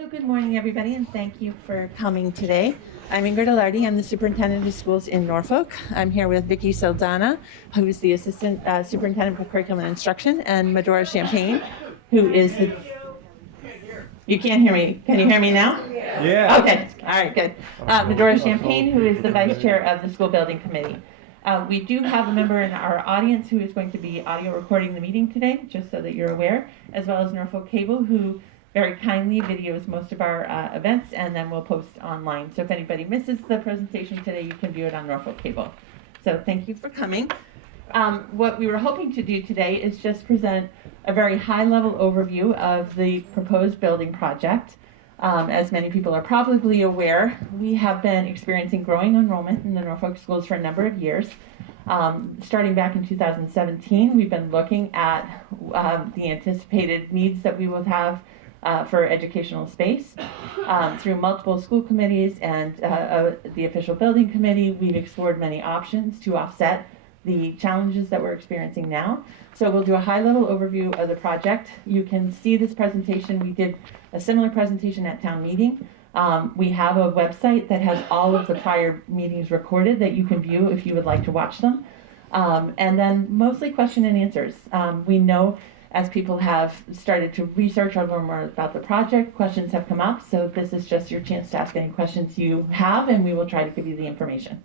So good morning, everybody, and thank you for coming today. I'm Ingrid Alardi. I'm the superintendent of schools in Norfolk. I'm here with Vicki Saldana, who's the assistant superintendent for curriculum and instruction, and Medora Champagne, who is the... You can't hear me. Can you hear me now? Yeah. Okay. All right, good. Medora Champagne, who is the vice chair of the school building committee. We do have a member in our audience who is going to be audio recording the meeting today, just so that you're aware, as well as Norfolk Cable, who very kindly videos most of our events, and then we'll post online. So if anybody misses the presentation today, you can view it on Norfolk Cable. So thank you for coming. What we were hoping to do today is just present a very high-level overview of the proposed building project. As many people are probably aware, we have been experiencing growing enrollment in the Norfolk schools for a number of years. Starting back in 2017, we've been looking at the anticipated needs that we will have for educational space. Through multiple school committees and the official building committee, we've explored many options to offset the challenges that we're experiencing now. So we'll do a high-level overview of the project. You can see this presentation. We did a similar presentation at town meeting. We have a website that has all of the prior meetings recorded that you can view if you would like to watch them. And then mostly question and answers. We know as people have started to research or learn more about the project, questions have come up. So this is just your chance to ask any questions you have, and we will try to give you the information.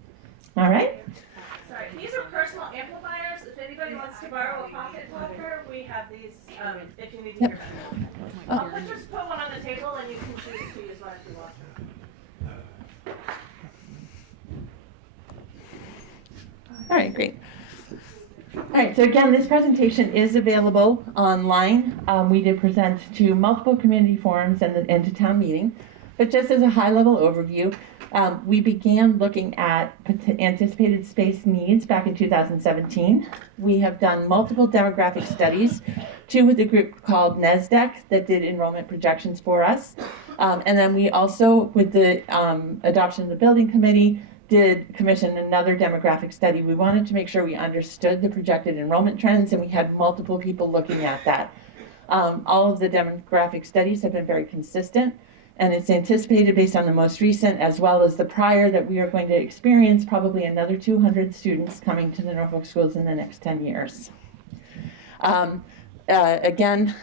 All right? Sorry, these are personal amplifiers. If anybody wants to borrow a pocket talker, we have these if you need to hear them. I'll just put one on the table and you can choose to use one if you want to. All right, great. All right, so again, this presentation is available online. We did present to multiple community forums and to town meeting. But just as a high-level overview, we began looking at anticipated space needs back in 2017. We have done multiple demographic studies, two with a group called NESDEC that did enrollment projections for us. And then we also, with the adoption of the building committee, did commission another demographic study. We wanted to make sure we understood the projected enrollment trends, and we had multiple people looking at that. All of the demographic studies have been very consistent, and it's anticipated based on the most recent as well as the prior that we are going to experience probably another 200 students coming to the Norfolk schools in the next 10 years. Again,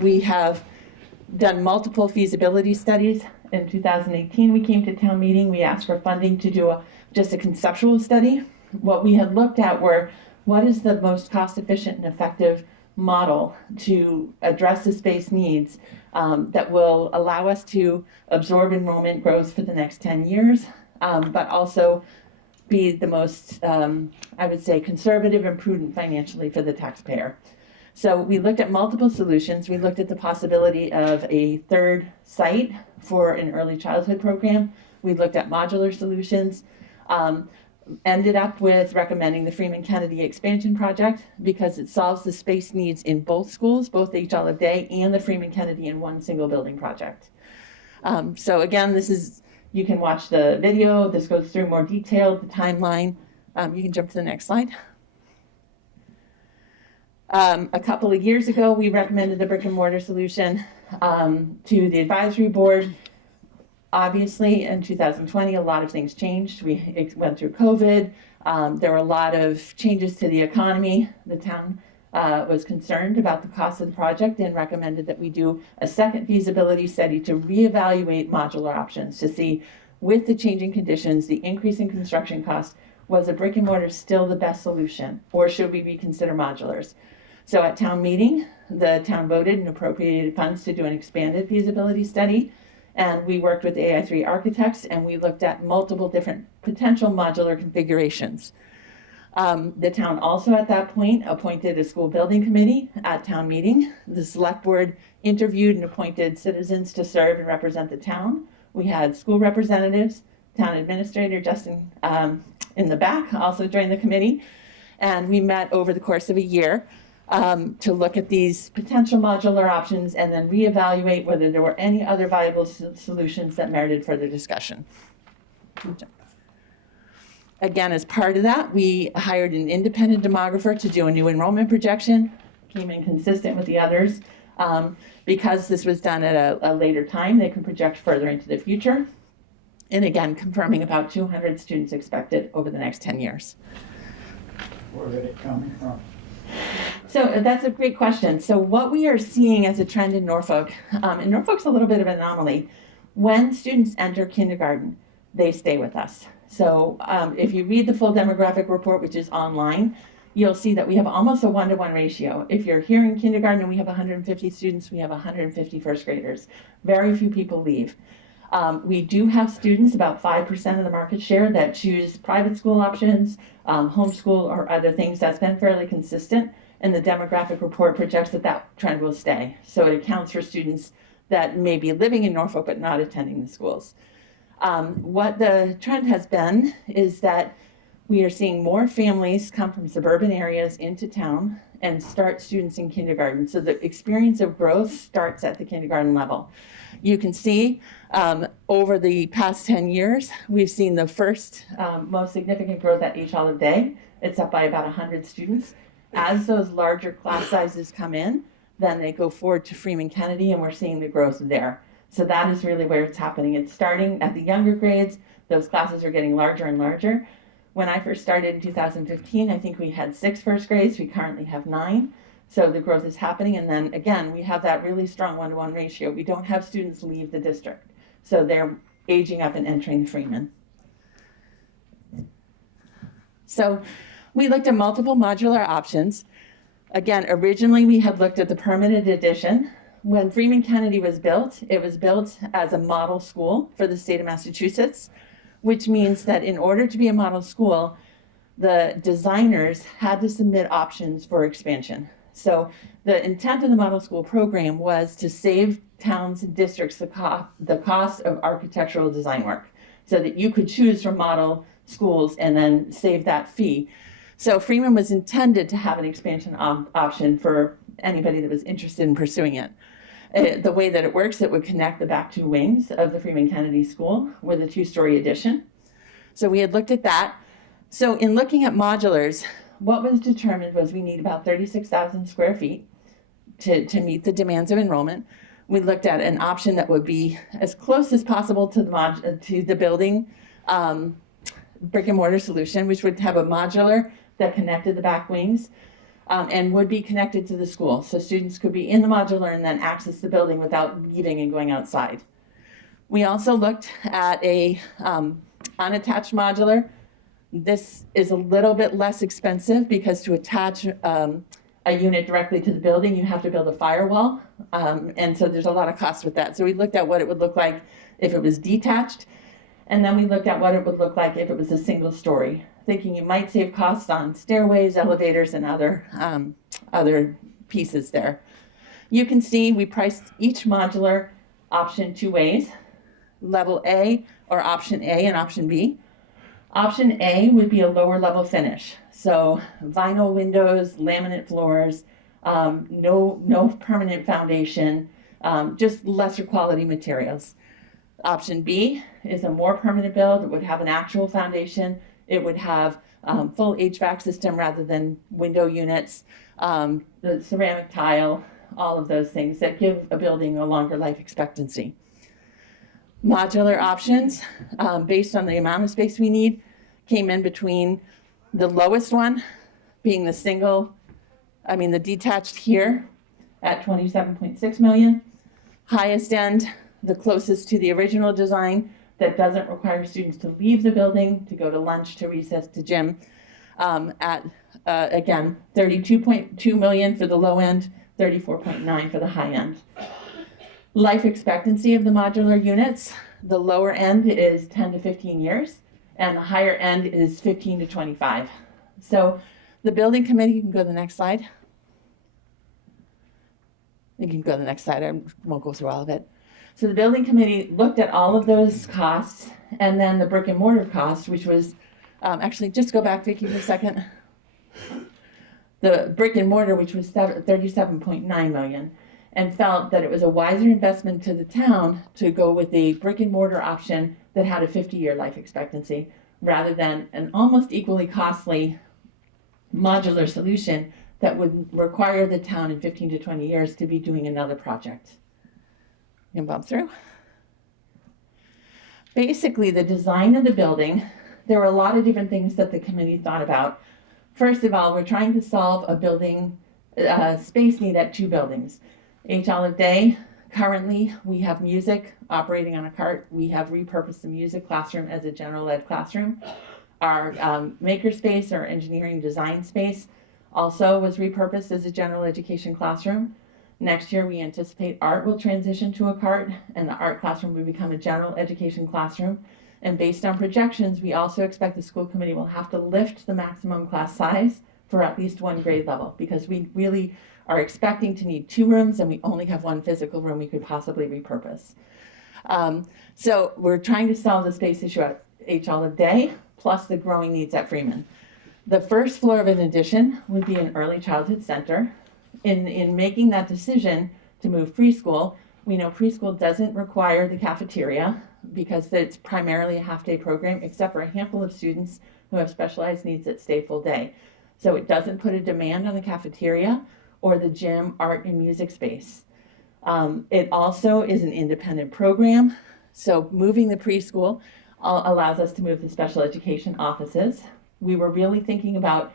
we have done multiple feasibility studies. In 2018, we came to town meeting. We asked for funding to do just a conceptual study. What we had looked at were what is the most cost-efficient and effective model to address the space needs that will allow us to absorb enrollment growth for the next 10 years, but also be the most, I would say, conservative and prudent financially for the taxpayer. So we looked at multiple solutions. We looked at the possibility of a third site for an early childhood program. We looked at modular solutions. Ended up with recommending the Freeman-Kennedy expansion project because it solves the space needs in both schools, both H. Olive Day and the Freeman-Kennedy in one single building project. So again, you can watch the video. This goes through more detail, the timeline. You can jump to the next slide. A couple of years ago, we recommended the brick and mortar solution to the advisory board. Obviously, in 2020, a lot of things changed. We went through COVID. There were a lot of changes to the economy. The town was concerned about the cost of the project and recommended that we do a second feasibility study to reevaluate modular options to see, with the changing conditions, the increase in construction costs, was a brick and mortar still the best solution, or should we reconsider modulars? So at town meeting, the town voted and appropriated funds to do an expanded feasibility study. And we worked with AI3 architects, and we looked at multiple different potential modular configurations. The town also at that point appointed a school building committee at town meeting. The select board interviewed and appointed citizens to serve and represent the town. We had school representatives, town administrator Justin in the back also joined the committee. And we met over the course of a year to look at these potential modular options and then reevaluate whether there were any other viable solutions that merited further discussion. Again, as part of that, we hired an independent demographer to do a new enrollment projection, came in consistent with the others. Because this was done at a later time, they can project further into the future. And again, confirming about 200 students expected over the next 10 years. Where did it come from? So that's a great question. So what we are seeing as a trend in Norfolk, and Norfolk's a little bit of an anomaly. When students enter kindergarten, they stay with us. So if you read the full demographic report, which is online, you'll see that we have almost a 1-to-1 ratio. If you're here in kindergarten and we have 150 students, we have 150 first graders. Very few people leave. We do have students, about 5% of the market share, that choose private school options, homeschool, or other things. That's been fairly consistent, and the demographic report projects that that trend will stay. So it accounts for students that may be living in Norfolk but not attending the schools. What the trend has been is that we are seeing more families come from suburban areas into town and start students in kindergarten. So the experience of growth starts at the kindergarten level. You can see over the past 10 years, we've seen the first most significant growth at H. Olive Day. It's up by about 100 students. As those larger class sizes come in, then they go forward to Freeman-Kennedy, and we're seeing the growth there. So that is really where it's happening. It's starting at the younger grades. Those classes are getting larger and larger. When I first started in 2015, I think we had 6 first grades. We currently have 9. So the growth is happening. And then again, we have that really strong 1-to-1 ratio. We don't have students leave the district. So they're aging up and entering Freeman. So we looked at multiple modular options. Again, originally we had looked at the permanent addition. When Freeman-Kennedy was built, it was built as a model school for the state of Massachusetts, which means that in order to be a model school, the designers had to submit options for expansion. So the intent of the model school program was to save towns and districts the cost of architectural design work, so that you could choose from model schools and then save that fee. So Freeman was intended to have an expansion option for anybody that was interested in pursuing it. The way that it works, it would connect the back 2 wings of the Freeman-Kennedy School with a 2-story addition. So we had looked at that. So in looking at modulars, what was determined was we need about 36,000 square feet to meet the demands of enrollment. We looked at an option that would be as close as possible to the building brick and mortar solution, which would have a modular that connected the back wings and would be connected to the school. So students could be in the modular and then access the building without leaving and going outside. We also looked at a unattached modular. This is a little bit less expensive because to attach a unit directly to the building, you have to build a firewall. And so there's a lot of cost with that. So we looked at what it would look like if it was detached. And then we looked at what it would look like if it was a single story, thinking you might save costs on stairways, elevators, and other pieces there. You can see we priced each modular option 2 ways, level A or option A and option B. Option A would be a lower level finish. So vinyl windows, laminate floors, no permanent foundation, just lesser quality materials. Option B is a more permanent build. It would have an actual foundation. It would have full HVAC system rather than window units, the ceramic tile, all of those things that give a building a longer life expectancy. Modular options, based on the amount of space we need, came in between the lowest one being the detached here at 27.6 million. Highest end, the closest to the original design that doesn't require students to leave the building, to go to lunch, to recess, to gym, at, again, 32.2 million for the low end, 34.9 for the high end. Life expectancy of the modular units, the lower end is 10 to 15 years, and the higher end is 15 to 25. So the building committee, you can go to the next slide. You can go to the next slide, I won't go through all of it. So the building committee looked at all of those costs, and then the brick and mortar cost, which was, actually, just go back, Vicki, for a second. The brick and mortar, which was 37.9 million, and felt that it was a wiser investment to the town to go with the brick and mortar option that had a 50-year life expectancy, rather than an almost equally costly modular solution that would require the town in 15 to 20 years to be doing another project. You can bump through. Basically, the design of the building, there were a lot of different things that the committee thought about. First of all, we're trying to solve a building space need at 2 buildings. H. Olive Day, currently we have music operating on a cart. We have repurposed the music classroom as a general ed classroom. Our maker space, our engineering design space, also was repurposed as a general education classroom. Next year, we anticipate art will transition to a cart, and the art classroom will become a general education classroom. And based on projections, we also expect the school committee will have to lift the maximum class size for at least 1 grade level, because we really are expecting to need 2 rooms, and we only have 1 physical room we could possibly repurpose. So we're trying to solve the space issue at H. Olive Day, plus the growing needs at Freeman. The first floor of an addition would be an early childhood center. In making that decision to move preschool, we know preschool doesn't require the cafeteria because it's primarily a half-day program, except for a handful of students who have specialized needs that stay full day. So it doesn't put a demand on the cafeteria or the gym, art, and music space. It also is an independent program, so moving the preschool allows us to move the special education offices. We were really thinking about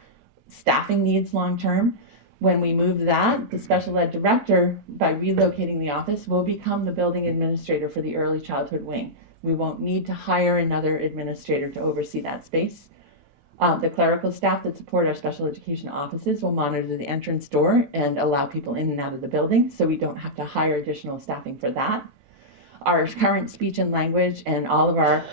staffing needs long-term. When we move that, the special ed director, by relocating the office, will become the building administrator for the early childhood wing. We won't need to hire another administrator to oversee that space. The clerical staff that support our special education offices will monitor the entrance door and allow people in and out of the building, so we don't have to hire additional staffing for that. Our current speech and language and all of our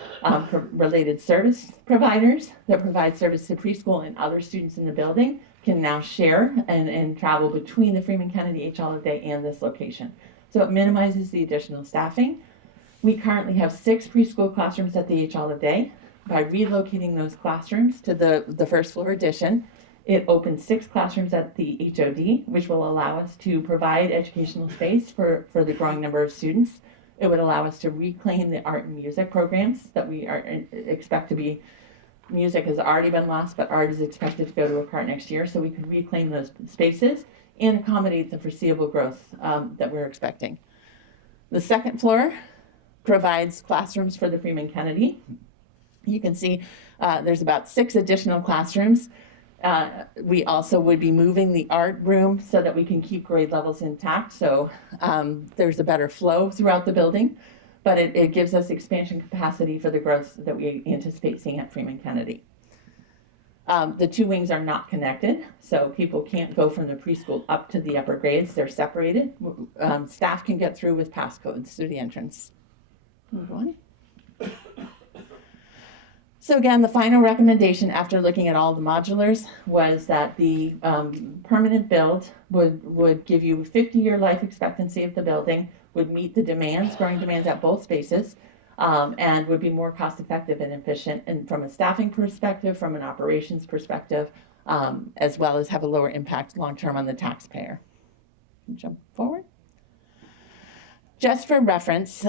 related service providers that provide service to preschool and other students in the building can now share and travel between the Freeman-Kennedy, H. Olive Day, and this location. So it minimizes the additional staffing. We currently have 6 preschool classrooms at the H. Olive Day. By relocating those classrooms to the first floor addition, it opens 6 classrooms at the HOD, which will allow us to provide educational space for the growing number of students. It would allow us to reclaim the art and music programs that we expect to be. Music has already been lost, but art is expected to go to a cart next year, so we could reclaim those spaces and accommodate the foreseeable growth that we're expecting. The second floor provides classrooms for the Freeman-Kennedy. You can see there's about 6 additional classrooms. We also would be moving the art room so that we can keep grade levels intact, so there's a better flow throughout the building. But it gives us expansion capacity for the growth that we anticipate seeing at Freeman-Kennedy. The 2 wings are not connected, so people can't go from the preschool up to the upper grades. They're separated. Staff can get through with passcodes through the entrance. Move on. So again, the final recommendation after looking at all the modulars was that the permanent build would give you 50-year life expectancy of the building, would meet the demands, growing demands at both spaces, and would be more cost effective and efficient, and from a staffing perspective, from an operations perspective, as well as have a lower impact long-term on the taxpayer. Jump forward. Just for reference,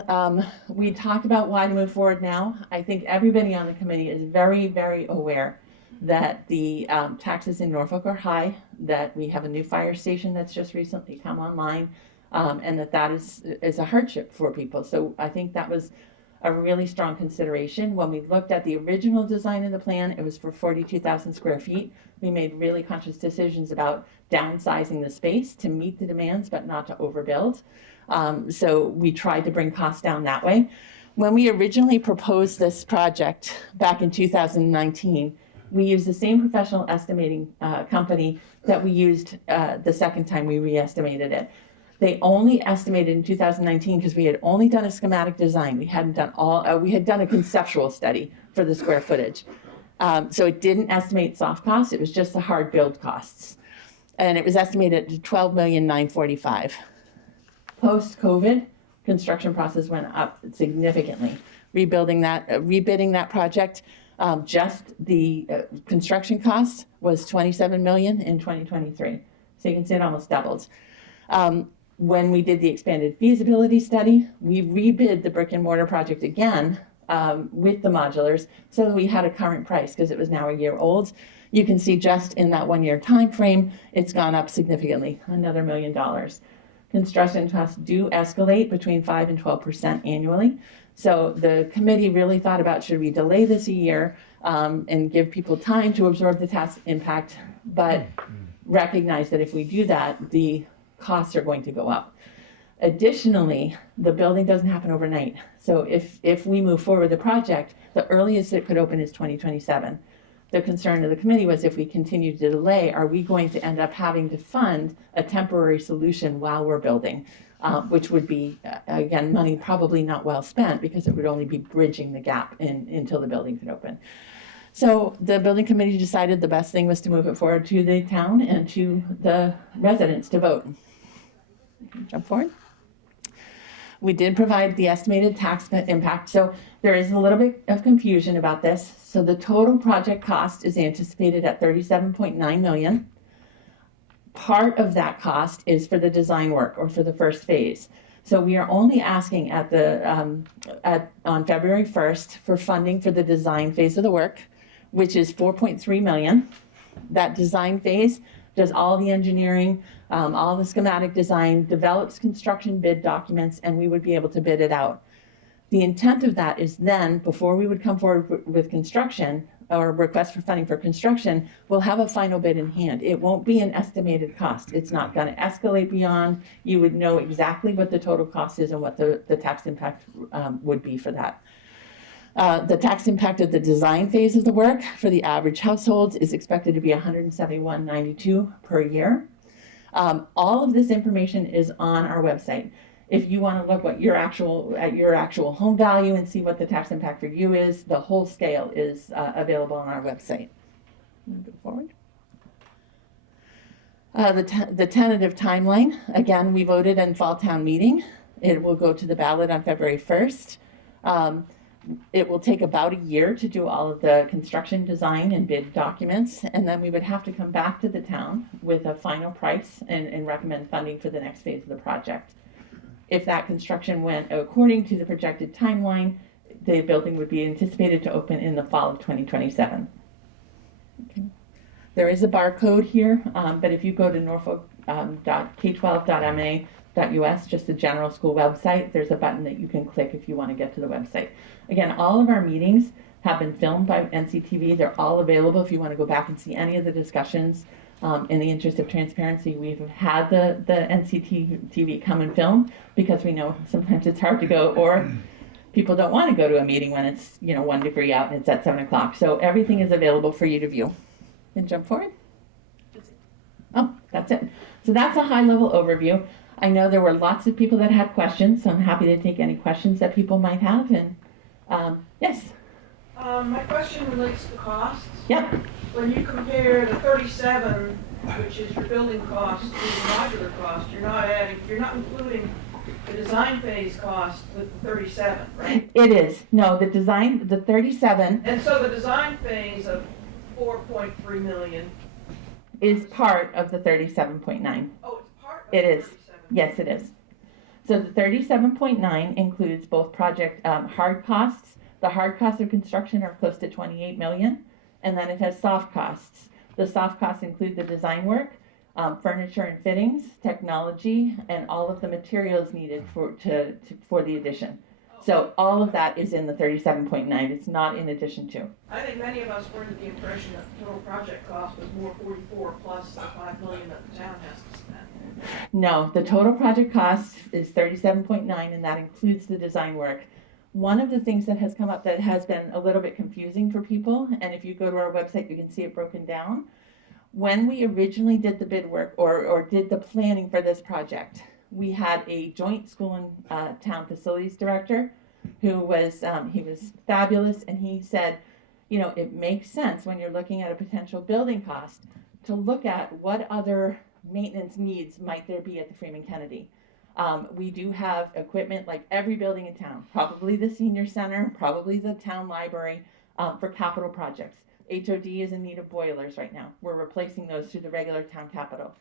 we talked about why to move forward now. I think everybody on the committee is very, very aware that the taxes in Norfolk are high, that we have a new fire station that's just recently come online, and that is a hardship for people. So I think that was a really strong consideration. When we looked at the original design of the plan, it was for 42,000 square feet. We made really conscious decisions about downsizing the space to meet the demands, but not to overbuild. So we tried to bring costs down that way. When we originally proposed this project back in 2019, we used the same professional estimating company that we used the second time we re-estimated it. They only estimated in 2019 because we had only done a schematic design. We hadn't done we had done a conceptual study for the square footage. So it didn't estimate soft costs, it was just the hard build costs. And it was estimated at $12,945,000. Post-COVID, construction process went up significantly. Rebidding that project, just the construction cost was $27 million in 2023. So you can see it almost doubled. When we did the expanded feasibility study, we rebid the brick and mortar project again with the modulars so that we had a current price because it was now a year old. You can see just in that 1 year time frame, it's gone up significantly, another $1 million. Construction costs do escalate between 5 and 12% annually. So the committee really thought about, should we delay this a year and give people time to absorb the tax impact, but recognize that if we do that, the costs are going to go up. Additionally, the building doesn't happen overnight. So if we move forward the project, the earliest it could open is 2027. The concern of the committee was, if we continue to delay, are we going to end up having to fund a temporary solution while we're building, which would be, again, money probably not well spent because it would only be bridging the gap until the building could open. So the building committee decided the best thing was to move it forward to the town and to the residents to vote. Jump forward. We did provide the estimated tax impact. So there is a little bit of confusion about this. So the total project cost is anticipated at $37.9 million. Part of that cost is for the design work or for the first phase. So we are only asking on February 1st for funding for the design phase of the work, which is $4.3 million. That design phase does all the engineering, all the schematic design, develops construction bid documents, and we would be able to bid it out. The intent of that is then, before we would come forward with construction or request for funding for construction, we'll have a final bid in hand. It won't be an estimated cost. It's not going to escalate beyond. You would know exactly what the total cost is and what the tax impact would be for that. The tax impact of the design phase of the work for the average household is expected to be $171.92 per year. All of this information is on our website. If you want to look at your actual home value and see what the tax impact for you is, the whole scale is available on our website. Move forward. The tentative timeline, again, we voted in fall town meeting. It will go to the ballot on February 1st. It will take about a year to do all of the construction design and bid documents, and then we would have to come back to the town with a final price and recommend funding for the next phase of the project. If that construction went according to the projected timeline, the building would be anticipated to open in the fall of 2027. Okay. There is a barcode here, but if you go to norfolk.k12.ma.us, just the general school website, there's a button that you can click if you want to get to the website. Again, all of our meetings have been filmed by NCTV. They're all available if you want to go back and see any of the discussions. In the interest of transparency, we've had the NCTV come and film because we know sometimes it's hard to go, or people don't want to go to a meeting when it's 1 degree out and it's at 7 o'clock. So everything is available for you to view. And jump forward. Oh, that's it. So that's a high-level overview. I know there were lots of people that had questions, so I'm happy to take any questions that people might have. And yes. My question relates to costs. Yep. When you compare the 37, which is your building cost, to the modular cost, you're not including the design phase cost with the 37, right? It is. No, the 37. And so the design phase of 4.3 million is part of the 37.9. Oh, it's part of It the is. 37. Yes, it is. So the 37.9 includes both project hard costs. The hard costs of construction are close to 28 million, and then it has soft costs. The soft costs include the design work, furniture and fittings, technology, and all of the materials needed for the addition. So all of that is in the 37.9. It's not in addition to. I think many of us were under the impression that the total project cost was more 44 plus the 5 million that the town has to spend. No, the total project cost is 37.9, and that includes the design work. One of the things that has come up that has been a little bit confusing for people, and if you go to our website, you can see it broken down. When we originally did the bid work or did the planning for this project, we had a joint school and town facilities director who was, he was fabulous, and he said, it makes sense when you're looking at a potential building cost to look at what other maintenance needs might there be at the Freeman-Kennedy. We do have equipment like every building in town, probably the senior center, probably the town library, for capital projects. HOD is in need of boilers right now. We're replacing those through the regular town capital.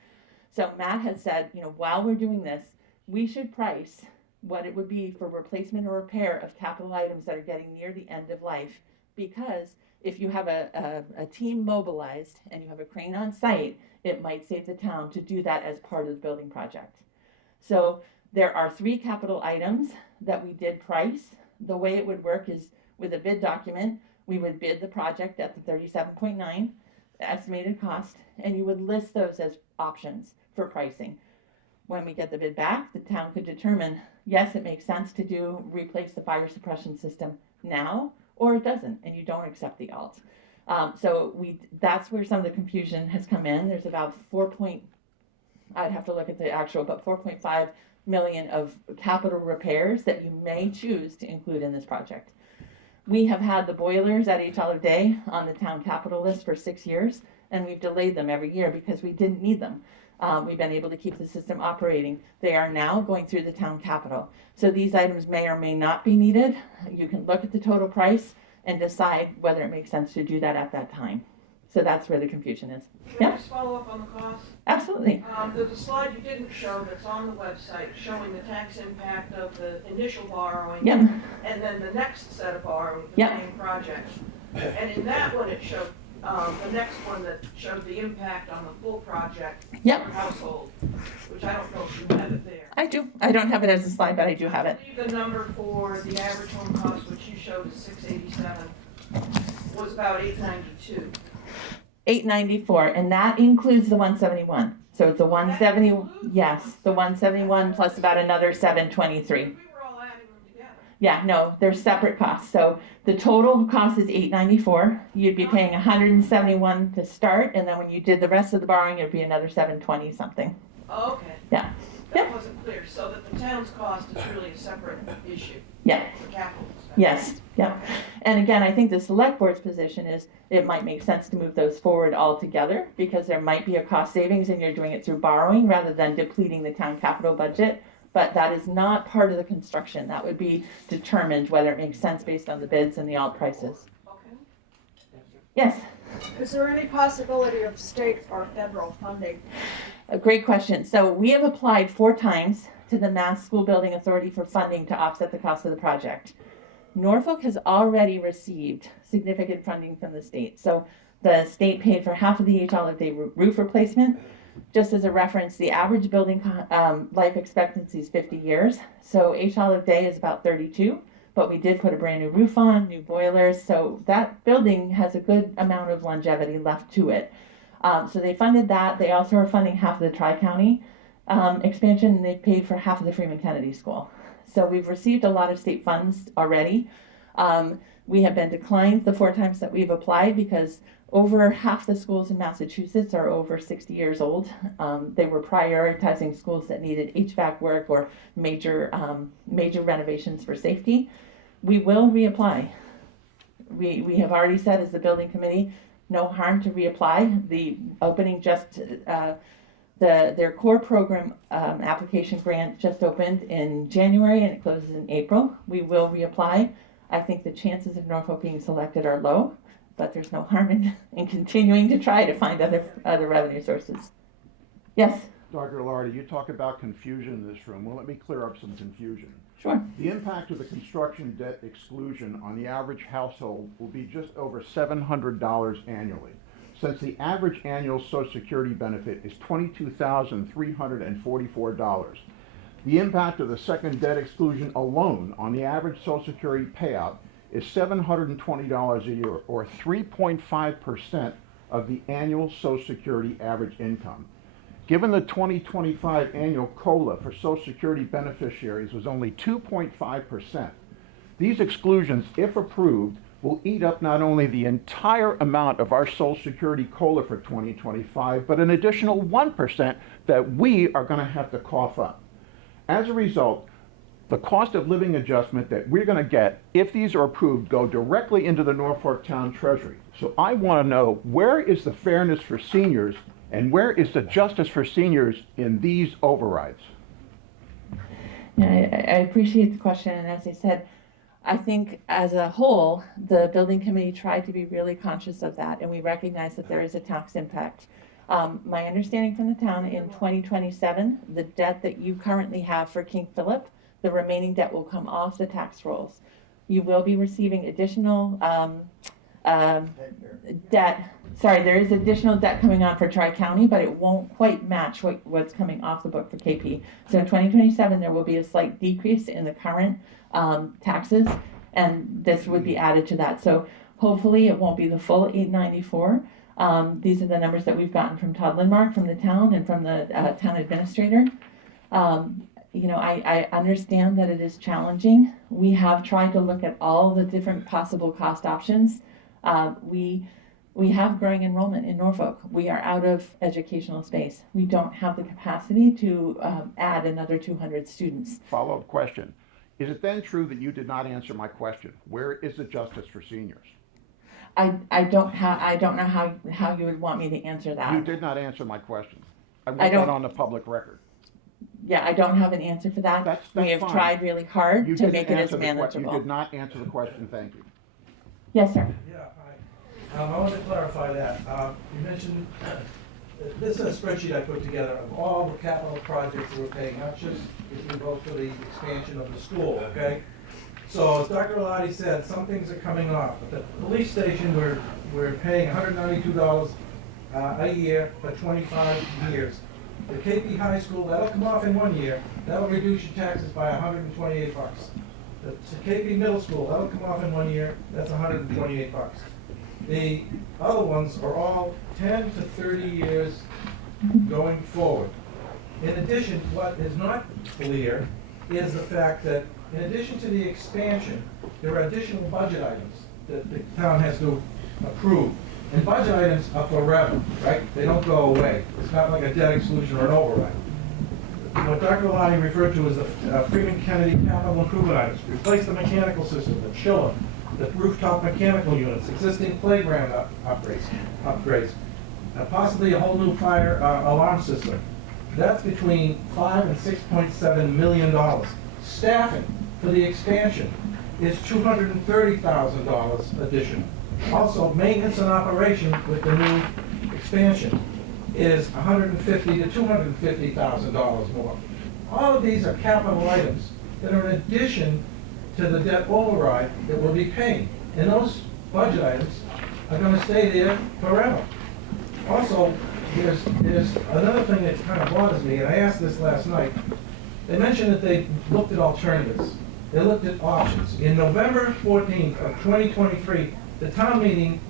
So Matt has said, while we're doing this, we should price what it would be for replacement or repair of capital items that are getting near the end of life. Because if you have a team mobilized and you have a crane on site, it might save the town to do that as part of the building project. So there are 3 capital items that we did price. The way it would work is with a bid document, we would bid the project at the 37.9 estimated cost, and you would list those as options for pricing. When we get the bid back, the town could determine, yes, it makes sense to replace the fire suppression system now, or it doesn't, and you don't accept the alt. That's where some of the confusion has come in. There's about I'd have to look at the actual, but 4.5 million of capital repairs that you may choose to include in this project. We have had the boilers at H. Olive Day on the town capital list for 6 years, and we've delayed them every year because we didn't need them. We've been able to keep the system operating. They are now going through the town capital. So these items may or may not be needed. You can look at the total price and decide whether it makes sense to do that at that time. So that's where the confusion is. Can I Yeah, just follow up on the cost? absolutely. There's a slide you didn't show that's on the website showing the tax impact of the initial borrowing. Yep. And then the next set of borrowing for Yep. the same project. And in that one, it showed, the next one that showed the impact on the full project Yep. per household, which I don't know if you have it there. I do. I don't have it as a slide, but I do have I it. believe the number for the average home cost, which you showed is 687, was about 892. 894, and that includes the 171. So it's a 170. Yes, the 171 plus about another 723. We were all adding them together. Yeah, no, they're separate costs. So the total cost is 894. You'd be paying 171 to start, and then when you did the rest of the borrowing, it'd be another 720 something. Oh, okay. Yeah. That Yep. wasn't clear, so that the town's cost is really a separate issue, Yeah. the capital expense. Yes. Yeah. And again, I think the select board's position is it might make sense to move those forward all together because there might be a cost savings and you're doing it through borrowing rather than depleting the town capital budget. But that is not part of the construction. That would be determined whether it makes sense based on the bids and the alt prices. Okay. Yes. Is there any possibility of state or federal funding? A great question. So we have applied 4 times to the Mass School Building Authority for funding to offset the cost of the project. Norfolk has already received significant funding from the state. So the state paid for half of the H. Olive Day roof replacement. Just as a reference, the average building life expectancy is 50 years. So H. Olive Day is about 32, but we did put a brand new roof on, new boilers. So that building has a good amount of longevity left to it. So they funded that. They also are funding half of the Tri-County expansion, and they've paid for half of the Freeman-Kennedy school. So we've received a lot of state funds already. We have been declined the 4 times that we've applied because over half the schools in Massachusetts are over 60 years old. They were prioritizing schools that needed HVAC work or major renovations for safety. We will reapply. We have already said as the building committee, no harm to reapply. The opening just their core program application grant just opened in January and it closes in April. We will reapply. I think the chances of Norfolk being selected are low, but there's no harm in continuing to try to find other revenue sources. Yes, Dr. Lardy, you talk about confusion in this room. Well, let me clear up some confusion. sure. The impact of the construction debt exclusion on the average household will be just over $700 annually, since the average annual Social Security benefit is $22,344. The impact of the second debt exclusion alone on the average Social Security payout is $720 a year, or 3.5% of the annual Social Security average income. Given the 2025 annual COLA for Social Security beneficiaries was only 2.5%, these exclusions, if approved, will eat up not only the entire amount of our Social Security COLA for 2025, but an additional 1% that we are going to have to cough up. As a result, the cost of living adjustment that we're going to get, if these are approved, go directly into the Norfolk Town Treasury. So I want to know, where is the fairness for seniors and where is the justice for seniors in these overrides? Yeah, I appreciate the question, and as I said, I think as a whole, the building committee tried to be really conscious of that, and we recognize that there is a tax impact. My understanding from the town in 2027, the debt that you currently have for King Philip The remaining debt will come off the tax rolls. You will be receiving additional debt. Sorry, there is additional debt coming on for Tri-County, but it won't quite match what's coming off the book for KP. So in 2027, there will be a slight decrease in the current taxes, and this would be added to that. So hopefully it won't be the full 894. These are the numbers that we've gotten from Todd Lindmark, from the town, and from the town administrator. You know, I understand that it is challenging. We have tried to look at all the different possible cost options. We have growing enrollment in Norfolk. We are out of educational space. We don't have the capacity to add another 200 students. Follow-up question. Is it then true that you did not answer my question? Where is the justice for seniors? I don't know how you would want me to answer that. You did not answer my question. I I want don't- that on the public record. Yeah, I don't have an answer for that. That's We have fine. tried really hard You to didn't make it as answer the que- manageable. You did not answer the question, thank you. Yes, sir. Yeah, hi. I wanted to clarify that. You mentioned, this is a spreadsheet I put together of all the capital projects that we're paying, not just if we vote for the expansion of the school, okay? So as Dr. Relati said, some things are coming off. But the police station, we're paying $192 a year for 25 years. The KP High School, that'll come off in 1 year. That'll reduce your taxes by $128. The KP Middle School, that'll come off in 1 year. That's $128. The other ones are all 10 to 30 years going forward. In addition, what is not clear is the fact that in addition to the expansion, there are additional budget items that the town has to approve. And budget items are forever, right? They don't go away. It's not like a debt exclusion or an override. What Dr. Relati referred to as the Freeman-Kennedy capital improvement items. Replace the mechanical system, the chiller, the rooftop mechanical units, existing playground upgrades, possibly a whole new fire alarm system. That's between $5 and $6.7 million. Staffing for the expansion is $230,000 additional. Also, maintenance and operation with the new expansion is $150,000 to $250,000 more. All of these are capital items that are in addition to the debt override that we'll be paying. And those budget items are going to stay there forever. Also, there's another thing that kind of bothers me, and I asked this last night. They mentioned that they looked at alternatives. They looked at options. In November 14th of 2023, the town meeting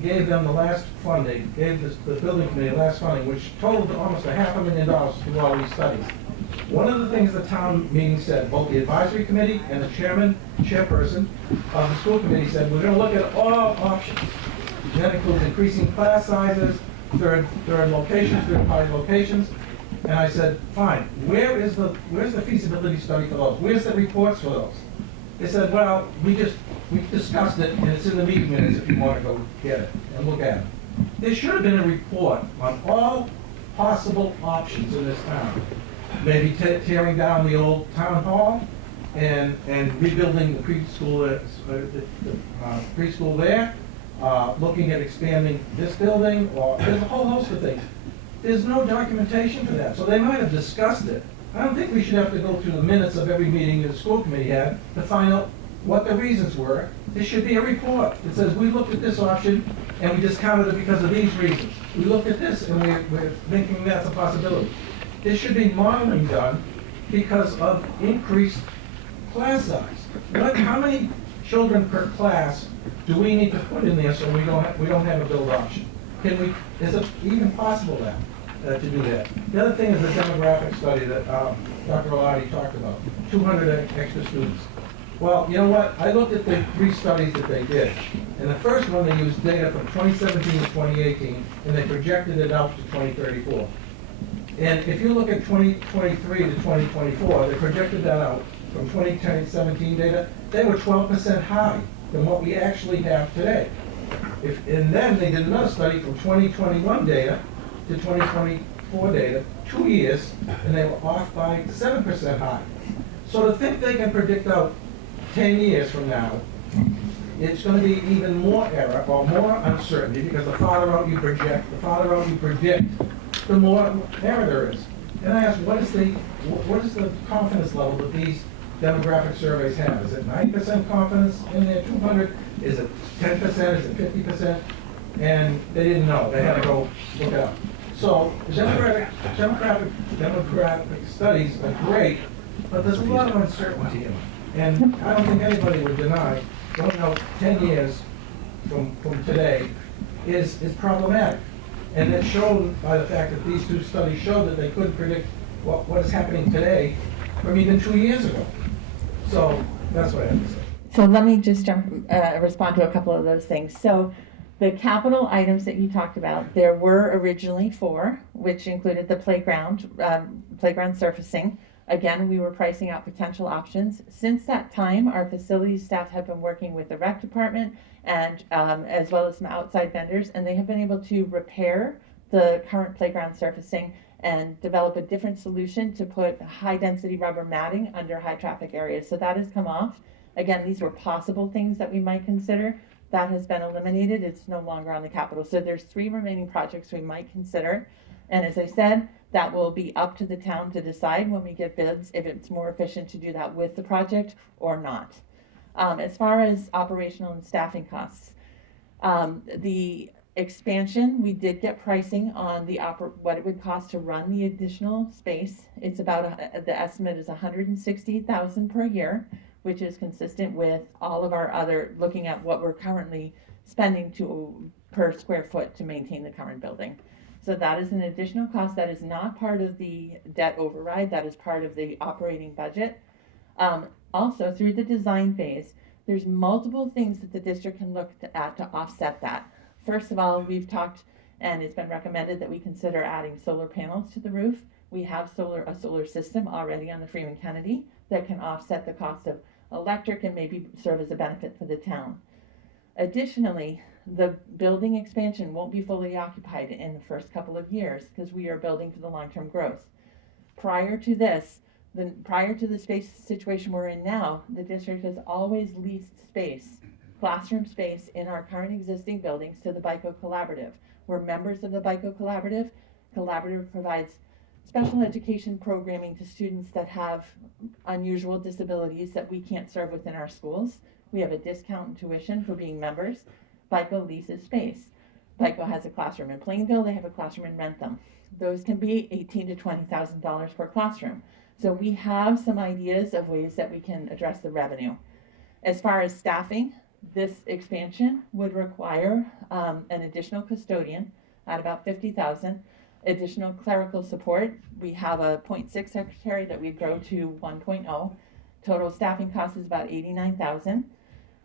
gave them the last funding, gave the building committee the last funding, which totaled almost $500,000 to do all these studies. One of the things the town meeting said, both the advisory committee and the chairperson of the school committee said, we're going to look at all options. That includes increasing class sizes, third locations, third-party locations. And I said, fine, where's the feasibility study for those? Where's the reports for those? They said, well, we discussed it, and it's in the meeting minutes if you want to go get it and look at it. There should have been a report on all possible options in this town. Maybe tearing down the old town hall and rebuilding the preschool, preschool there, looking at expanding this building, or there's a whole host of things. There's no documentation for that, so they might have discussed it. I don't think we should have to go through the minutes of every meeting that the school committee had to find out what the reasons were. There should be a report that says, we looked at this option and we discounted it because of these reasons. We looked at this and we're thinking that's a possibility. There should be modeling done because of increased class size. How many children per class do we need to put in there so we don't have a build option? Is it even possible to do that? The other thing is the demographic study that Dr. Relati talked about, 200 extra students. Well, you know what? I looked at the 3 studies that they did. In the first one, they used data from 2017 to 2018, and they projected it out to 2034. And if you look at 2023 to 2024, they projected that out from 2017 data. They were 12% high than what we actually have today. And then they did another study from 2021 data to 2024 data, 2 years, and they were off by 7% high. So to think they can predict out 10 years from now, it's going to be even more error or more uncertainty, because the farther out you project, the more error there is. And I asked, what is the confidence level that these demographic surveys have. Is it 90% confidence in their 200? Is it 10%? Is it 50%? And they didn't know. They had to go look it up. So the demographic studies are great, but there's a lot of uncertainty in them. And I don't think anybody would deny going out 10 years from today is problematic. And it's shown by the fact that these two studies show that they couldn't predict what is happening today from even 2 years ago. So that's what I have to say. So let me just respond to a couple of those things. So the capital items that you talked about, there were originally 4, which included the playground surfacing. Again, we were pricing out potential options. Since that time, our facilities staff have been working with the rec department and as well as some outside vendors, and they have been able to repair the current playground surfacing and develop a different solution to put high density rubber matting under high traffic areas. So that has come off. Again, these were possible things that we might consider. That has been eliminated. It's no longer on the capital. So there's 3 remaining projects we might consider. And as I said, that will be up to the town to decide when we get bids if it's more efficient to do that with the project or not. As far as operational and staffing costs, the expansion, we did get pricing on what it would cost to run the additional space. It's about, the estimate is $160,000 per year, which is consistent with all of our other, looking at what we're currently spending per square foot to maintain the current building. So that is an additional cost that is not part of the debt override, that is part of the operating budget. Also, through the design phase, there's multiple things that the district can look at to offset that. First of all, we've talked, and it's been recommended that we consider adding solar panels to the roof. We have a solar system already on the Freeman-Kennedy that can offset the cost of electric and maybe serve as a benefit for the town. Additionally, the building expansion won't be fully occupied in the first couple of years because we are building for the long-term growth. Prior to the space situation we're in now, the district has always leased space, classroom space in our current existing buildings to the BICO Collaborative. We're members of the BICO Collaborative. Collaborative provides special education programming to students that have unusual disabilities that we can't serve within our schools. We have a discount in tuition for being members. BICO leases space. BICO has a classroom in Plainville. They have a classroom in Rentham. Those can be $18,000 to $20,000 per classroom. So we have some ideas of ways that we can address the revenue. As far as staffing, this expansion would require an additional custodian at about $50,000. Additional clerical support. We have a 0.6 secretary that we grow to 1.0. Total staffing cost is about $89,000.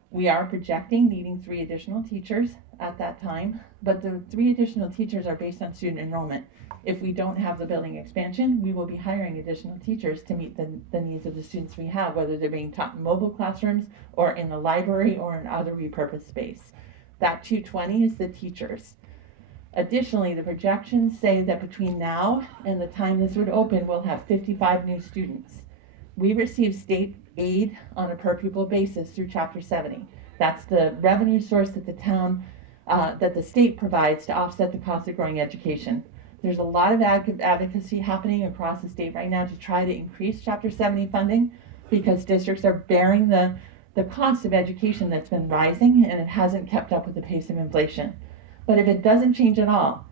We are projecting needing 3 additional teachers at that time, but the 3 additional teachers are based on student enrollment. If we don't have the building expansion, we will be hiring additional teachers to meet the needs of the students we have, whether they're being taught in mobile classrooms or in the library or in other repurposed space. That 220 is the teachers. Additionally, the projections say that between now and the time this would open, we'll have 55 new students. We receive state aid on a per pupil basis through Chapter 70. That's the revenue source that the town, that the state provides to offset the cost of growing education. There's a lot of advocacy happening across the state right now to try to increase Chapter 70 funding because districts are bearing the cost of education that's been rising and it hasn't kept up with the pace of inflation. But if it doesn't change at all,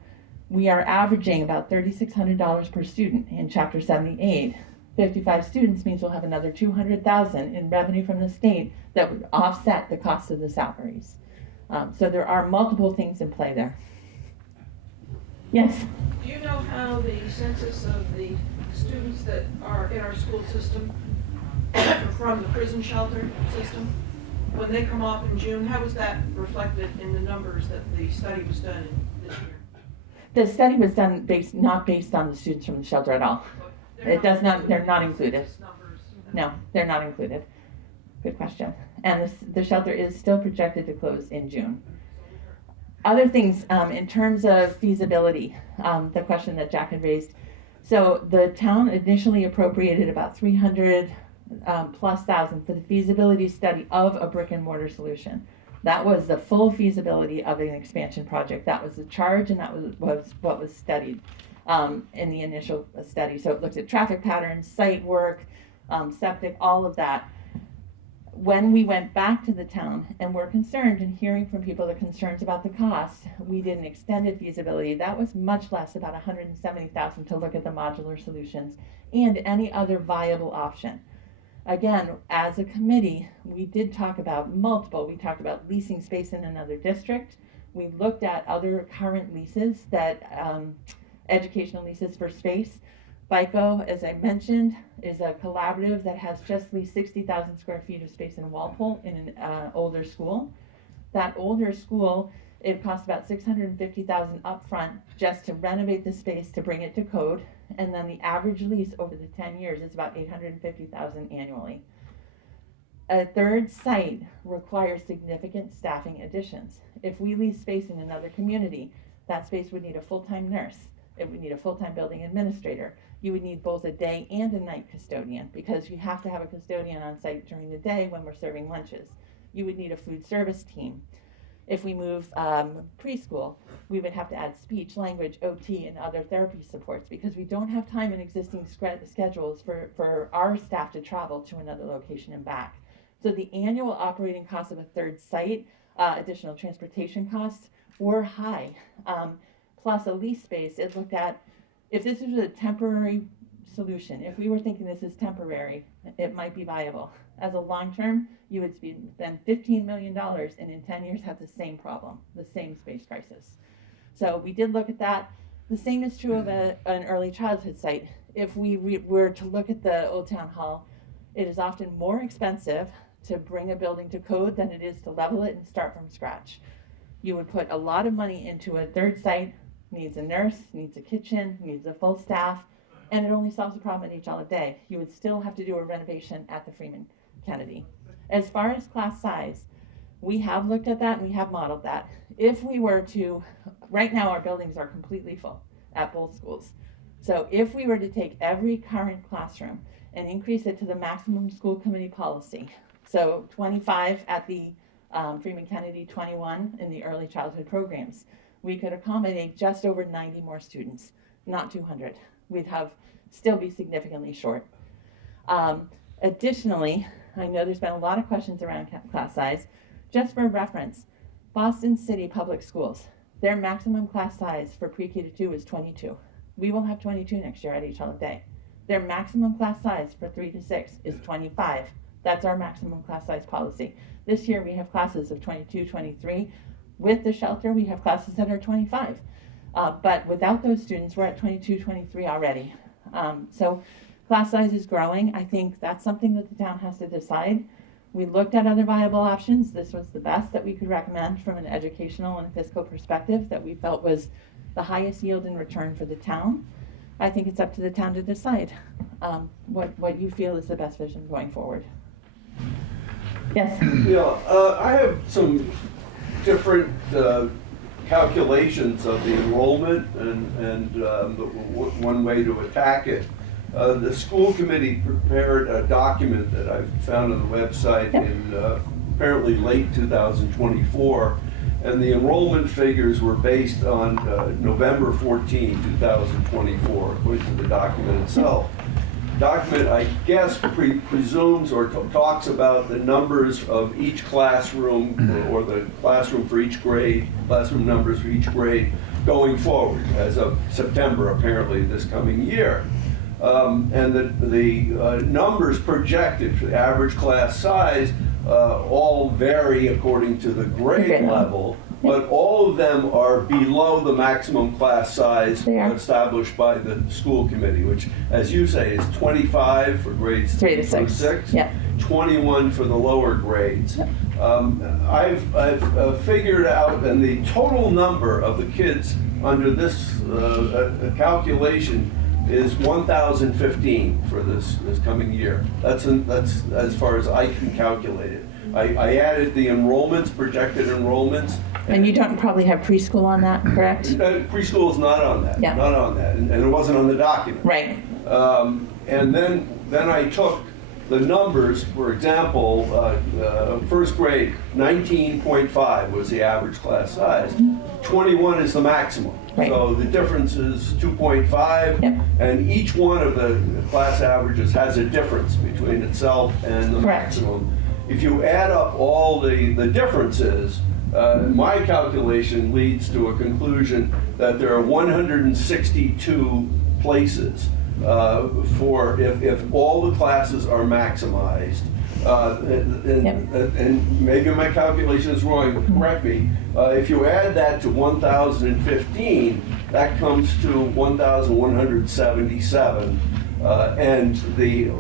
we are averaging about $3,600 per student in Chapter 70 aid. 55 students means we'll have another $200,000 in revenue from the state that would offset the cost of the salaries. So there are multiple things in play there. Yes? Do you know how the census of the students that are in our school system from the prison shelter system, when they come off in June, how was that reflected in the numbers that the study was done in this year? The study was done not based on the students from the shelter at all. They're not included. No, they're not included. Good question. And the shelter is still projected to close in June. Other things in terms of feasibility, the question that Jack had raised. So the town initially appropriated about $300,000 plus for the feasibility study of a brick and mortar solution. That was the full feasibility of an expansion project. That was the charge, and that was what was studied in the initial study. So it looked at traffic patterns, site work, septic, all of that. When we went back to the town and were concerned and hearing from people the concerns about the cost, we did an extended feasibility. That was much less, about $170,000, to look at the modular solutions and any other viable option. Again, as a committee, we did talk about multiple. We talked about leasing space in another district. We looked at other current leases that, educational leases for space. FICO, as I mentioned, is a collaborative that has just leased 60,000 square feet of space in Walpole in an older school. That older school, it costs about $650,000 upfront just to renovate the space to bring it to code, and then the average lease over the 10 years is about $850,000 annually. A third site requires significant staffing additions. If we lease space in another community, that space would need a full-time nurse. It would need a full-time building administrator. You would need both a day and a night custodian, because you have to have a custodian on site during the day when we're serving lunches. You would need a food service team. If we move preschool, we would have to add speech, language, OT, and other therapy supports, because we don't have time in existing schedules for our staff to travel to another location and back. So the annual operating cost of a third site, additional transportation costs, were high. Plus a lease space, it looked at, if this was a temporary solution, if we were thinking this is temporary, it might be viable. As a long-term, you would spend $15 million and in 10 years have the same problem, the same space crisis. So we did look at that. The same is true of an early childhood site. If we were to look at the Old Town Hall, it is often more expensive to bring a building to code than it is to level it and start from scratch. You would put a lot of money into a third site, needs a nurse, needs a kitchen, needs a full staff, and it only solves the problem at each day. You would still have to do a renovation at the Freeman-Kennedy. As far as class size, we have looked at that and we have modeled that. If we were to, right now our buildings are completely full at both schools. So if we were to take every current classroom and increase it to the maximum school committee policy, so 25 at the Freeman-Kennedy, 21 in the early childhood programs, we could accommodate just over 90 more students, not 200. We'd still be significantly short. Additionally, I know there's been a lot of questions around class size. Just for reference, Boston City Public Schools, their maximum class size for pre-K to 2 is 22. We will have 22 next year at each holiday. Their maximum class size for 3 to 6 is 25. That's our maximum class size policy. This year we have classes of 22, 23. With the shelter, we have classes that are 25. But without those students, we're at 22, 23 already. So class size is growing. I think that's something that the town has to decide. We looked at other viable options. This was the best that we could recommend from an educational and fiscal perspective that we felt was the highest yield in return for the town. I think it's up to the town to decide what you feel is the best vision going forward. Yes? Yeah, I have some different calculations of the enrollment and one way to attack it. The school committee prepared a document that I found on the website in apparently late 2024, and the enrollment figures were based on November 14, 2024, according to the document itself. Document, I guess, presumes or talks about the numbers of each classroom or the classroom for each grade, classroom numbers for each grade going forward as of September, apparently, this coming year. And the numbers projected for the average class size all vary according to the grade level, but all of them are below the maximum class size established by the school committee, which, as you say, is 25 for grades 3 to 6, 21 for the lower grades. I've figured out, and the total number of the kids under this calculation is 1,015 for this coming year. That's as far as I can calculate it. I added the enrollments, projected enrollments. And you don't probably have preschool on that, correct? Preschool is not on that. Yeah. Not on that, and it wasn't on the document. Right. And then I took the numbers. For example, first grade, 19.5 was the average class size. 21 is the maximum. Right. So the difference is 2.5. Yep. And each one of the class averages has a difference between itself and the Correct. maximum. If you add up all the differences, my calculation leads to a conclusion that there are 162 places for if all the classes are maximized. And maybe my calculation is wrong, correct me. If you add that to 1,015, that comes to 1,177. And the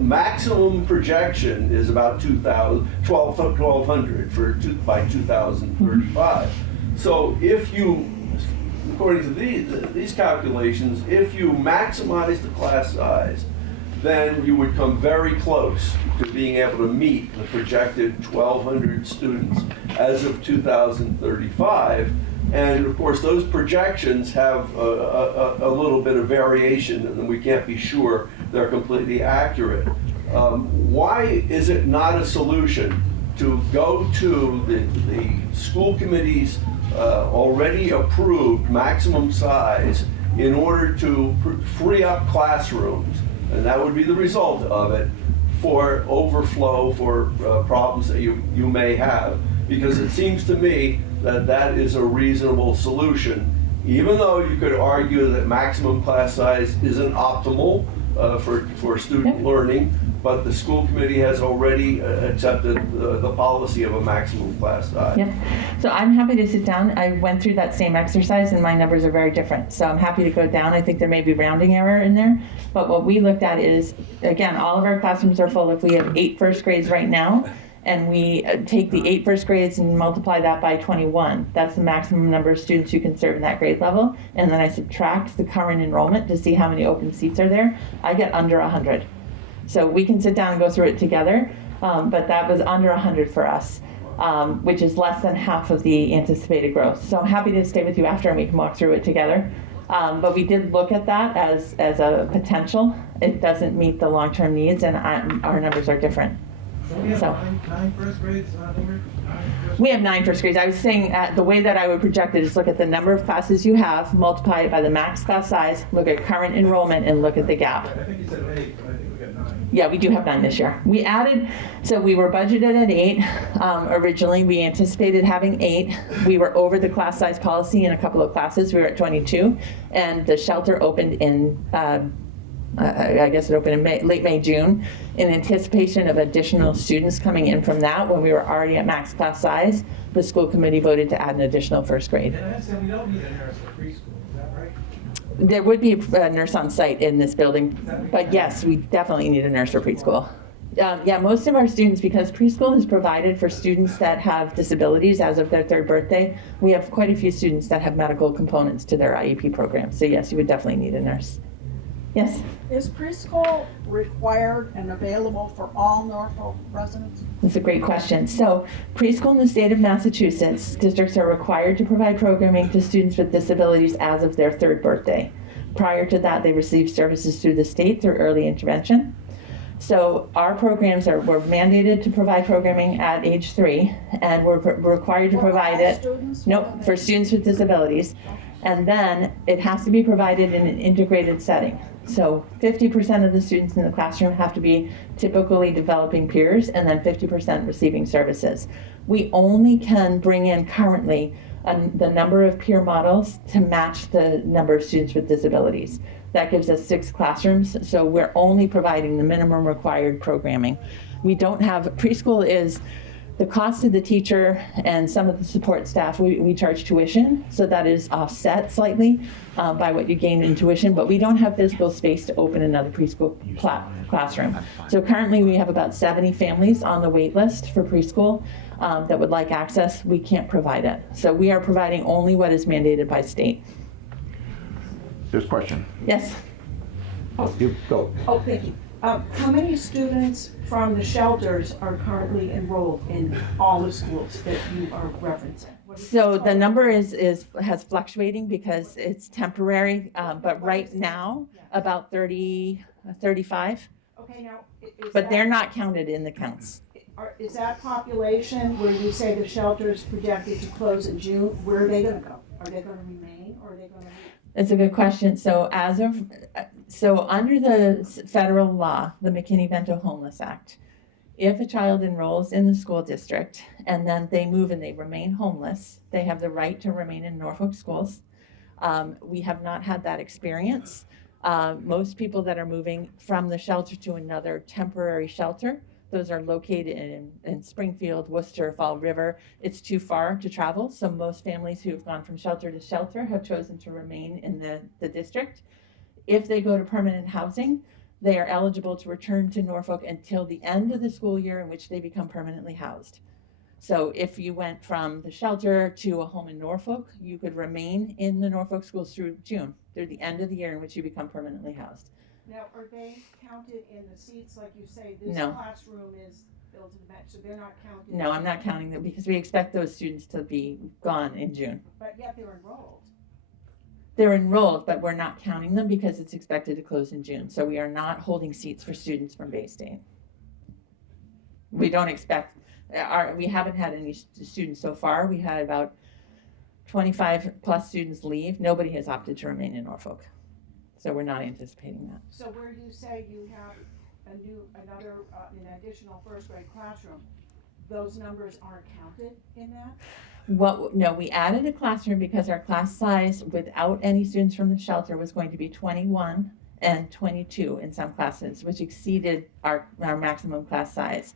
maximum projection is about 1,200 by 2035. So if you, according to these calculations, if you maximize the class size, then you would come very close to being able to meet the projected 1,200 students as of 2035. And of course, those projections have a little bit of variation, and we can't be sure they're completely accurate. Why is it not a solution to go to the school committee's already approved maximum size in order to free up classrooms, and that would be the result of it, for overflow, for problems that you may have? Because it seems to me that is a reasonable solution, even though you could argue that maximum class size isn't optimal for student learning, but the school committee has already accepted the policy of a maximum class size. Yep. So I'm happy to sit down. I went through that same exercise and my numbers are very different. So I'm happy to go down. I think there may be rounding error in there. But what we looked at is, again, all of our classrooms are full. If we have 8 first grades right now, and we take the 8 first grades and multiply that by 21, that's the maximum number of students you can serve in that grade level. And then I subtract the current enrollment to see how many open seats are there. I get under 100. So we can sit down and go through it together, but that was under 100 for us, which is less than half of the anticipated growth. So I'm happy to stay with you after and we can walk through it together. But we did look at that as a potential. It doesn't meet the long-term needs, and our numbers are different. So we have So- nine first grades, We have 9 first grades. I was saying the way that I would project it is look at the number of classes you have, multiply it by the max class size, look at current enrollment, and look at the gap. I think you said 8, but I think we got 9. Yeah, we do have 9 this year. We added, so we were budgeted at 8. Originally, we anticipated having 8. We were over the class size policy in a couple of classes. We were at 22, and the shelter opened in, I guess it opened in late May, June, in anticipation of additional students coming in from that. When we were already at max class size, the school committee voted to add an additional first grade. And I understand we don't need a nurse for preschool, is that right? There would be a nurse on site in this building, but yes, we definitely need a nurse for preschool. Yeah, most of our students, because preschool is provided for students that have disabilities as of their 3rd birthday, we have quite a few students that have medical components to their IEP program. So yes, you would definitely need a nurse. Yes, Is preschool required and available for all Norfolk residents? that's a great question. So preschool in the state of Massachusetts, districts are required to provide programming to students with disabilities as of their 3rd birthday. Prior to that, they receive services through the state through early intervention. So our programs were mandated to provide programming at age 3, and we're required to For provide all it. students? Nope, for students with disabilities. And then it has to be provided in an integrated setting. So 50% of the students in the classroom have to be typically developing peers, and then 50% receiving services. We only can bring in currently the number of peer models to match the number of students with disabilities. That gives us 6 classrooms, so we're only providing the minimum required programming. We don't have, preschool is the cost of the teacher and some of the support staff. We charge tuition, so that is offset slightly by what you gain in tuition, but we don't have physical space to open another preschool classroom. So currently we have about 70 families on the wait list for preschool that would like access. We can't provide it. So we are providing only what is mandated by state. This question. Yes. You go. Oh, thank you. How many students from the shelters are currently enrolled in all the schools that you are referencing? What is So the total? number has fluctuating because it's temporary, but right now, about 30, 35, Okay, now, is but that- they're not counted in the counts. Is that population where you say the shelter is projected to close in June, where are they gonna go? Are they gonna remain, or are they gonna leave? It's a good question. So under the federal law, the McKinney-Vento Homeless Act, if a child enrolls in the school district and then they move and they remain homeless, they have the right to remain in Norfolk schools. We have not had that experience. Most people that are moving from the shelter to another temporary shelter, those are located in Springfield, Worcester, Fall River. It's too far to travel, so most families who have gone from shelter to shelter have chosen to remain in the district. If they go to permanent housing, they are eligible to return to Norfolk until the end of the school year in which they become permanently housed. So if you went from the shelter to a home in Norfolk, you could remain in the Norfolk schools through June, through the end of the year in which you become permanently housed. Now, are they counted in the seats, like you say, this No. classroom is built to the max, so they're not counted? No, I'm not counting them because we expect those students to be gone in June. But yet they're enrolled. They're enrolled, but we're not counting them because it's expected to close in June. So we are not holding seats for students from Bay State. We don't expect, we haven't had any students so far. We had about 25 plus students leave. Nobody has opted to remain in Norfolk. So we're not anticipating that. So where you say you have an additional first grade classroom, those numbers aren't counted in that? No, we added a classroom because our class size without any students from the shelter was going to be 21 and 22 in some classes, which exceeded our maximum class size.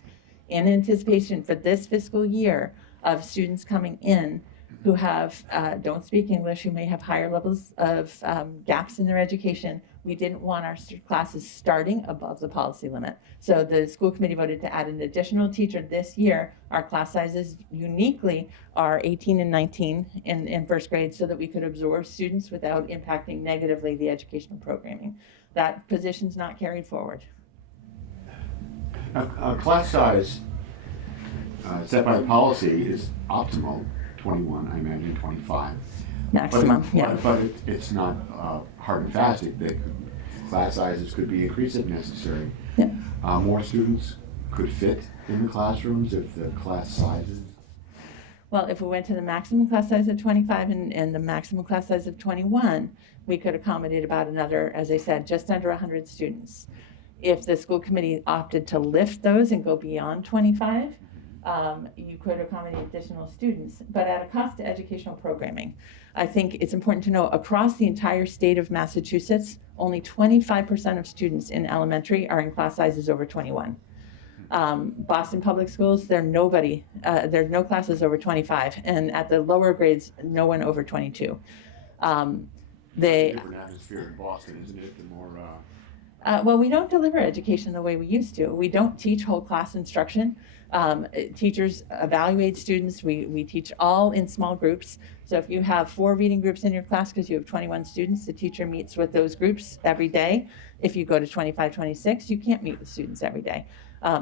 In anticipation for this fiscal year of students coming in who have don't speak English, who may have higher levels of gaps in their education, we didn't want our classes starting above the policy limit. So the school committee voted to add an additional teacher this year. Our class sizes uniquely are 18 and 19 in first grade so that we could absorb students without impacting negatively the educational programming. That position's not carried forward. A class size set by the policy is optimal, 21, I imagine 25. Maximum, yeah. But it's not hard and fast. Class sizes could be increased if necessary. Yeah. More students could fit in the classrooms if the class sizes. Well, if we went to the maximum class size of 25 and the maximum class size of 21, we could accommodate about another, as I said, just under 100 students. If the school committee opted to lift those and go beyond 25, you could accommodate additional students, but at a cost to educational programming. I think it's important to know across the entire state of Massachusetts, only 25% of students in elementary are in class sizes over 21. Boston Public Schools, there's no classes over 25, and at the lower grades, no one over 22. Different atmosphere in Boston, isn't it? The more. Well, we don't deliver education the way we used to. We don't teach whole class instruction. Teachers evaluate students. We teach all in small groups. So if you have 4 reading groups in your class because you have 21 students, the teacher meets with those groups every day. If you go to 25, 26, you can't meet with students every day.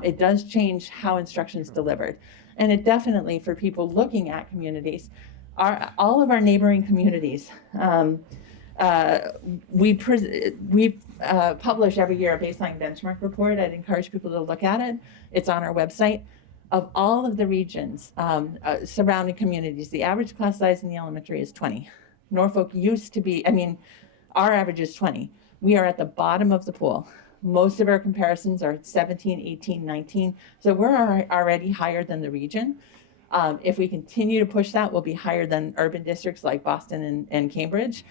It does change how instruction is delivered. And it definitely, for people looking at communities, all of our neighboring communities, we publish every year a baseline benchmark report. I'd encourage people to look at it. It's on our website. Of all of the regions, surrounding communities, the average class size in the elementary is 20. Norfolk used to be, our average is 20. We are at the bottom of the pool. Most of our comparisons are 17, 18, 19. So we're already higher than the region. If we continue to push that, we'll be higher than urban districts like Boston and Cambridge.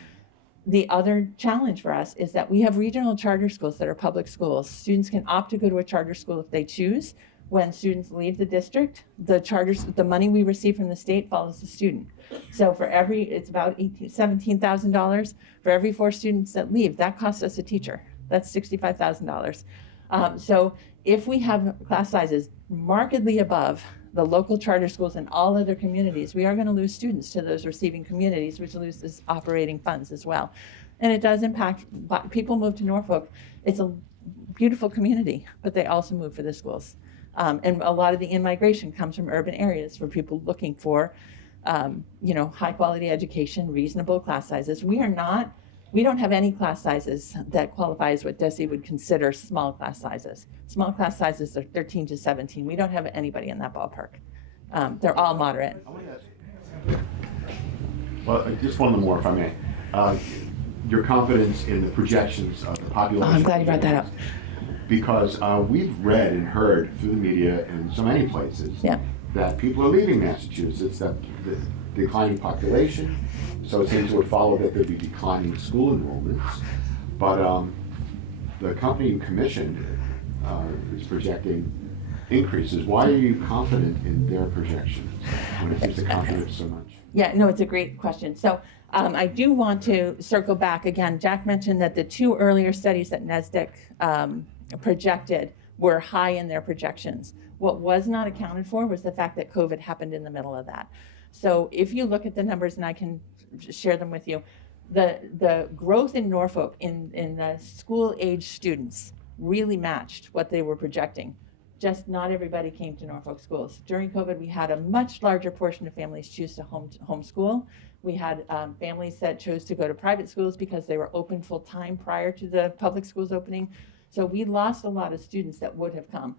The other challenge for us is that we have regional charter schools that are public schools. Students can opt to go to a charter school if they choose. When students leave the district, the money we receive from the state follows the student. So it's about $17,000 for every 4 students that leave. That costs us a teacher. That's $65,000. So if we have class sizes markedly above the local charter schools and all other communities, we are going to lose students to those receiving communities, which loses operating funds as well. And it does impact, people move to Norfolk. It's a beautiful community, but they also move for the schools. And a lot of the in-migration comes from urban areas for people looking for, high quality education, reasonable class sizes. We don't have any class sizes that qualify as what DESE would consider small class sizes. Small class sizes are 13 to 17. We don't have anybody in that ballpark. They're all moderate. Well, just one more, if I may. your confidence in the projections of the population. Oh, I'm glad you brought that up. Because we've read and heard through the media in so many places Yeah. that people are leaving Massachusetts, that the declining population, so it seems to have followed that there'd be declining school enrollments. But the company you commissioned is projecting increases. Why are you confident in their projections when it seems to contradict so much? Yeah, no, it's a great question. So I do want to circle back again. Jack mentioned that the two earlier studies that NESDEC projected were high in their projections. What was not accounted for was the fact that COVID happened in the middle of that. So if you look at the numbers, and I can share them with you, the growth in Norfolk in the school-age students really matched what they were projecting. Just not everybody came to Norfolk schools. During COVID, we had a much larger portion of families choose to homeschool. We had families that chose to go to private schools because they were open full-time prior to the public schools opening. So we lost a lot of students that would have come.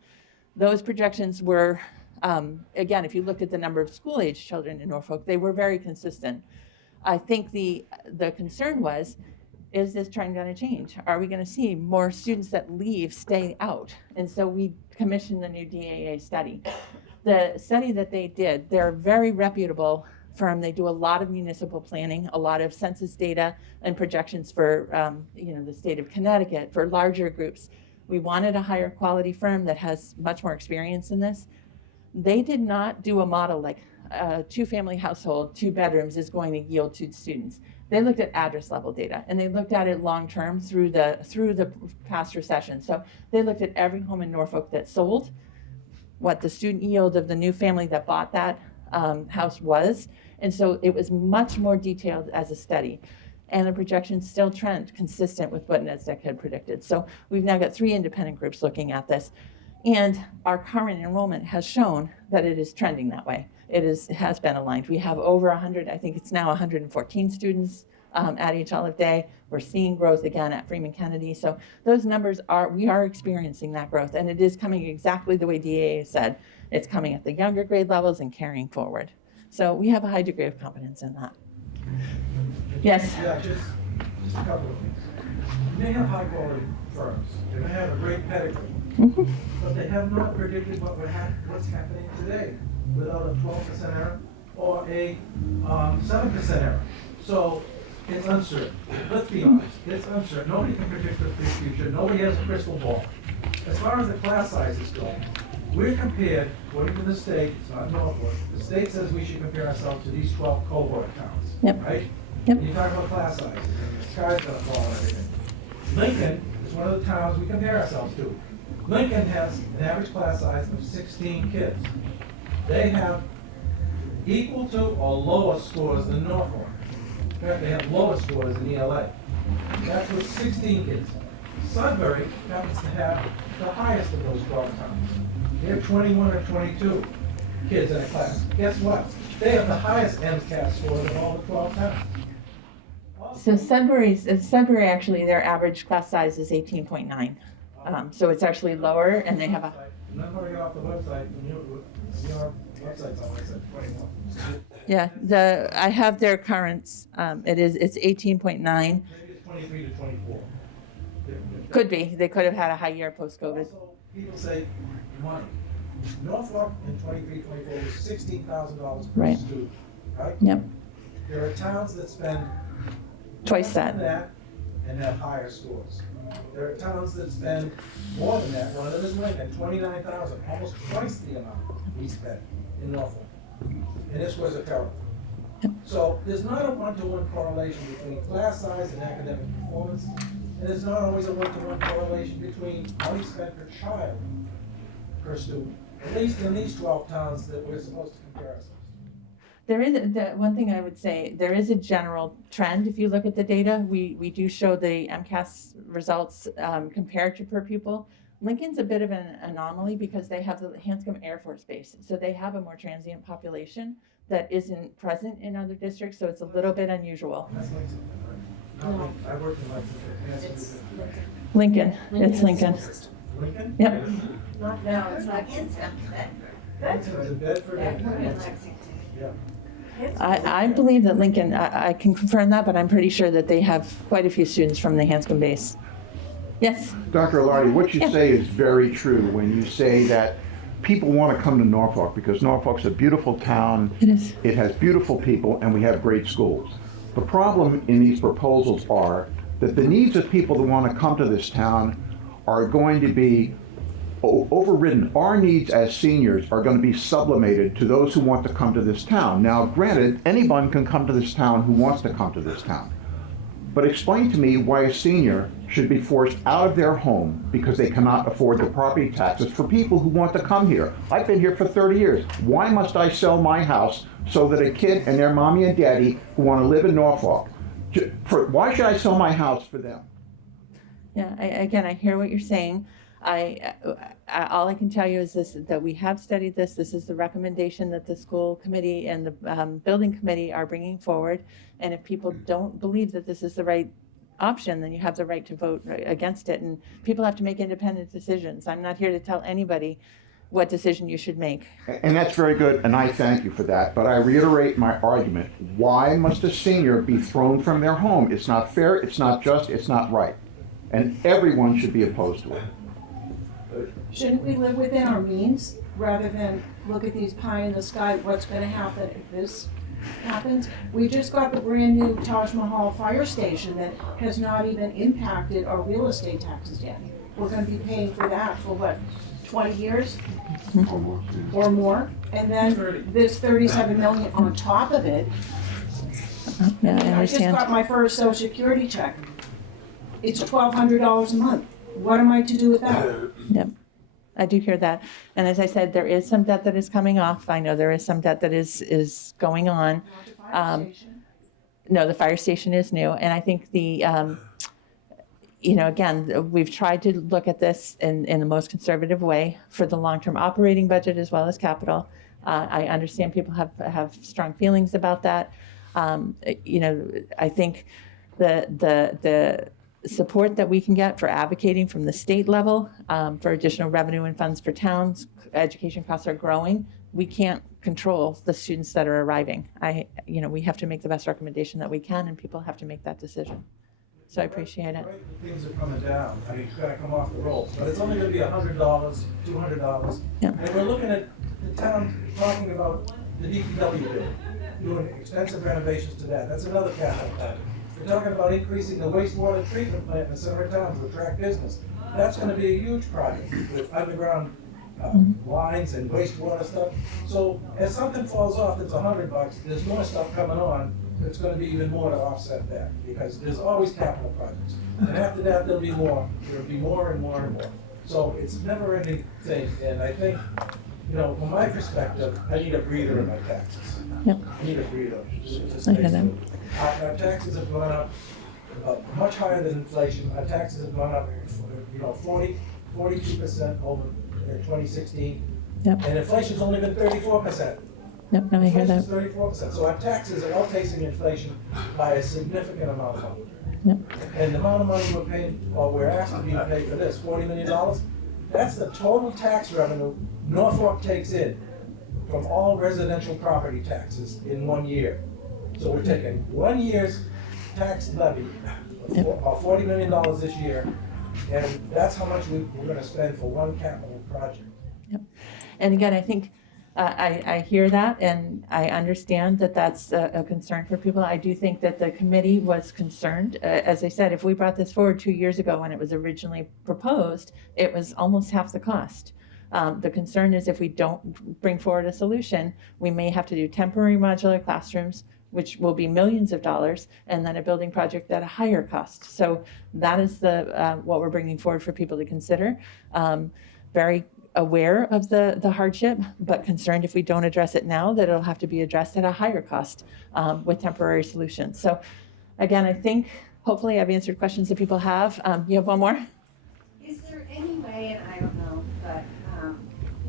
Those projections were, again, if you looked at the number of school-age children in Norfolk, they were very consistent. I think the concern was, is this trend going to change? Are we going to see more students that leave stay out? And so we commissioned the new DAA study. The study that they did, they're a very reputable firm. They do a lot of municipal planning, a lot of census data and projections for the state of Connecticut, for larger groups. We wanted a higher quality firm that has much more experience in this. They did not do a model like a two-family household, 2 bedrooms is going to yield 2 students. They looked at address level data, and they looked at it long-term through the past recession. So they looked at every home in Norfolk that sold, what the student yield of the new family that bought that house was. And so it was much more detailed as a study. And the projections still trend consistent with what NESDEC had predicted. So we've now got 3 independent groups looking at this. And our current enrollment has shown that it is trending that way. It has been aligned. We have over 100, I think it's now 114 students at H. Olive Day. We're seeing growth again at Freeman-Kennedy. So those numbers we are experiencing that growth, and it is coming exactly the way DAA said. It's coming at the younger grade levels and carrying forward. So we have a high degree of confidence in that. Yes? Yeah, just a couple of things. You may have high quality firms, they may have a great pedigree, but they have not predicted what's happening today without a 12% error or a 7% error. So it's uncertain. Let's be honest, it's uncertain. Nobody can predict the future. Nobody has a crystal ball. As far as the class sizes go, we're compared, according to the state, it's not Norfolk, the state says we should compare ourselves to these 12 cohort towns, Yep. right? Yep. And you talk about class sizes, and the sky's gonna fall and everything. Lincoln is one of the towns we compare ourselves to. Lincoln has an average class size of 16 kids. They have equal to or lower scores than Norfolk. In fact, they have lower scores than ELA. That's with 16 kids. Sudbury happens to have the highest of those 12 towns. They have 21 or 22 kids in a class. Guess what? They have the highest MCAS scores of all the 12 towns. So Sudbury actually, their average class size is 18.9. So it's actually lower, and they have a... I'm not going to get off the website. Your website's on, I said 21. Yeah, I have their currents. It's 18.9. Maybe it's 23 to 24. Could be. They could have had a high year post-COVID. Also, people say money. Norfolk in 23, 24 was $16,000 per Right. student, right? Yep. There are towns that spend Twice less than that. and have higher scores. There are towns that spend more than that. One of them is Lincoln, 29,000, almost twice the amount we spent in Norfolk. And this was a parallel. So there's not a one-to-one correlation between class size and academic performance, and there's not always a one-to-one correlation between money spent per child per student, at least in these 12 towns that we're supposed to compare ourselves to. There is, one thing I would say, there is a general trend. If you look at the data, we do show the MCAS results compared to per pupil. Lincoln's a bit of an anomaly because they have the Hanscom Air Force Base. So they have a more transient population that isn't present in other districts, so it's a little bit unusual. That's Lexington, right? No, I work in Lexington. It's Lincoln, it's Lincoln. Lincoln? Yep. not now, it's not. Lexington's in Bedford. Bedford and Lexington. Yeah. I believe that Lincoln, I can confirm that, but I'm pretty sure that they have quite a few students from the Hanscom base. Yes? Dr. Lardy, what you Yeah. say is very true when you say that people want to come to Norfolk because Norfolk's a beautiful town. It is. It has beautiful people and we have great schools. The problem in these proposals are that the needs of people that want to come to this town are going to be overridden. Our needs as seniors are going to be sublimated to those who want to come to this town. Now, granted, anyone can come to this town who wants to come to this town. But explain to me why a senior should be forced out of their home because they cannot afford the property taxes for people who want to come here. I've been here for 30 years. Why must I sell my house so that a kid and their mommy and daddy who want to live in Norfolk, why should I sell my house for them? Yeah, again, I hear what you're saying. All I can tell you is this, that we have studied this. This is the recommendation that the school committee and the building committee are bringing forward. And if people don't believe that this is the right option, then you have the right to vote against it. And people have to make independent decisions. I'm not here to tell anybody what decision you should make. And that's very good, and I thank you for that. But I reiterate my argument. Why must a senior be thrown from their home? It's not fair, it's not just, it's not right. And everyone should be opposed to it. Shouldn't we live within our means rather than look at these pie in the sky, what's gonna happen if this happens? We just got the brand new Taj Mahal fire station that has not even impacted our real estate taxes yet. We're gonna be paying for that for what, 20 years or more? And then this 37 million on top of it. Yeah, I I just understand. got my first social security check. It's $1,200 a month. What am I to do with that? Yep, I do hear that. And as I said, there is some debt that is coming off. I know there is some debt that is going on. No, the fire station is new. And I think the, again, we've tried to look at this in the most conservative way for the long-term operating budget as well as capital. I understand people have strong feelings about that. I think the support that we can get for advocating from the state level for additional revenue and funds for towns, education costs are growing. We can't control the students that are arriving. We have to make the best recommendation that we can, and people have to make that decision. So I appreciate it. Right, things are coming down. I mean, it's gotta come off the rolls, but it's only gonna be $100, $200. Yeah. And we're looking at the town talking about the DPW bill, doing extensive renovations to that. That's another capital plan. We're talking about increasing the wastewater treatment plant in the center of town to attract business. That's gonna be a huge project with underground lines and wastewater stuff. So as something falls off that's $100, there's more stuff coming on. It's gonna be even more to offset that, because there's always capital projects. And after that, there'll be more and more and more. So it's never ending thing, and I think, from my perspective, I need a breather in my taxes. Yep. I need a breather. I hear that. Our taxes have gone up much higher than inflation. Our taxes have gone up, 42% over 2016. Yep. And inflation's only been 34%. Yep, no, I hear that. Inflation's 34%. So our taxes are outpacing inflation by a significant amount of money. Yep. And the amount of money we're paying, or we're asked to be paid for this, $40 million, that's the total tax revenue Norfolk takes in from all residential property taxes in 1 year. So we're taking 1 year's tax levy, of $40 million this year, and that's how much we're gonna spend for one capital project. Yep. And again, I think I hear that, and I understand that that's a concern for people. I do think that the committee was concerned. As I said, if we brought this forward 2 years ago when it was originally proposed, it was almost half the cost. The concern is if we don't bring forward a solution, we may have to do temporary modular classrooms, which will be millions of dollars, and then a building project at a higher cost. So that is what we're bringing forward for people to consider. Very aware of the hardship, but concerned if we don't address it now, that it'll have to be addressed at a higher cost with temporary solutions. So again, I think hopefully I've answered questions that people have. You have one more? Is there any way, and I don't know, but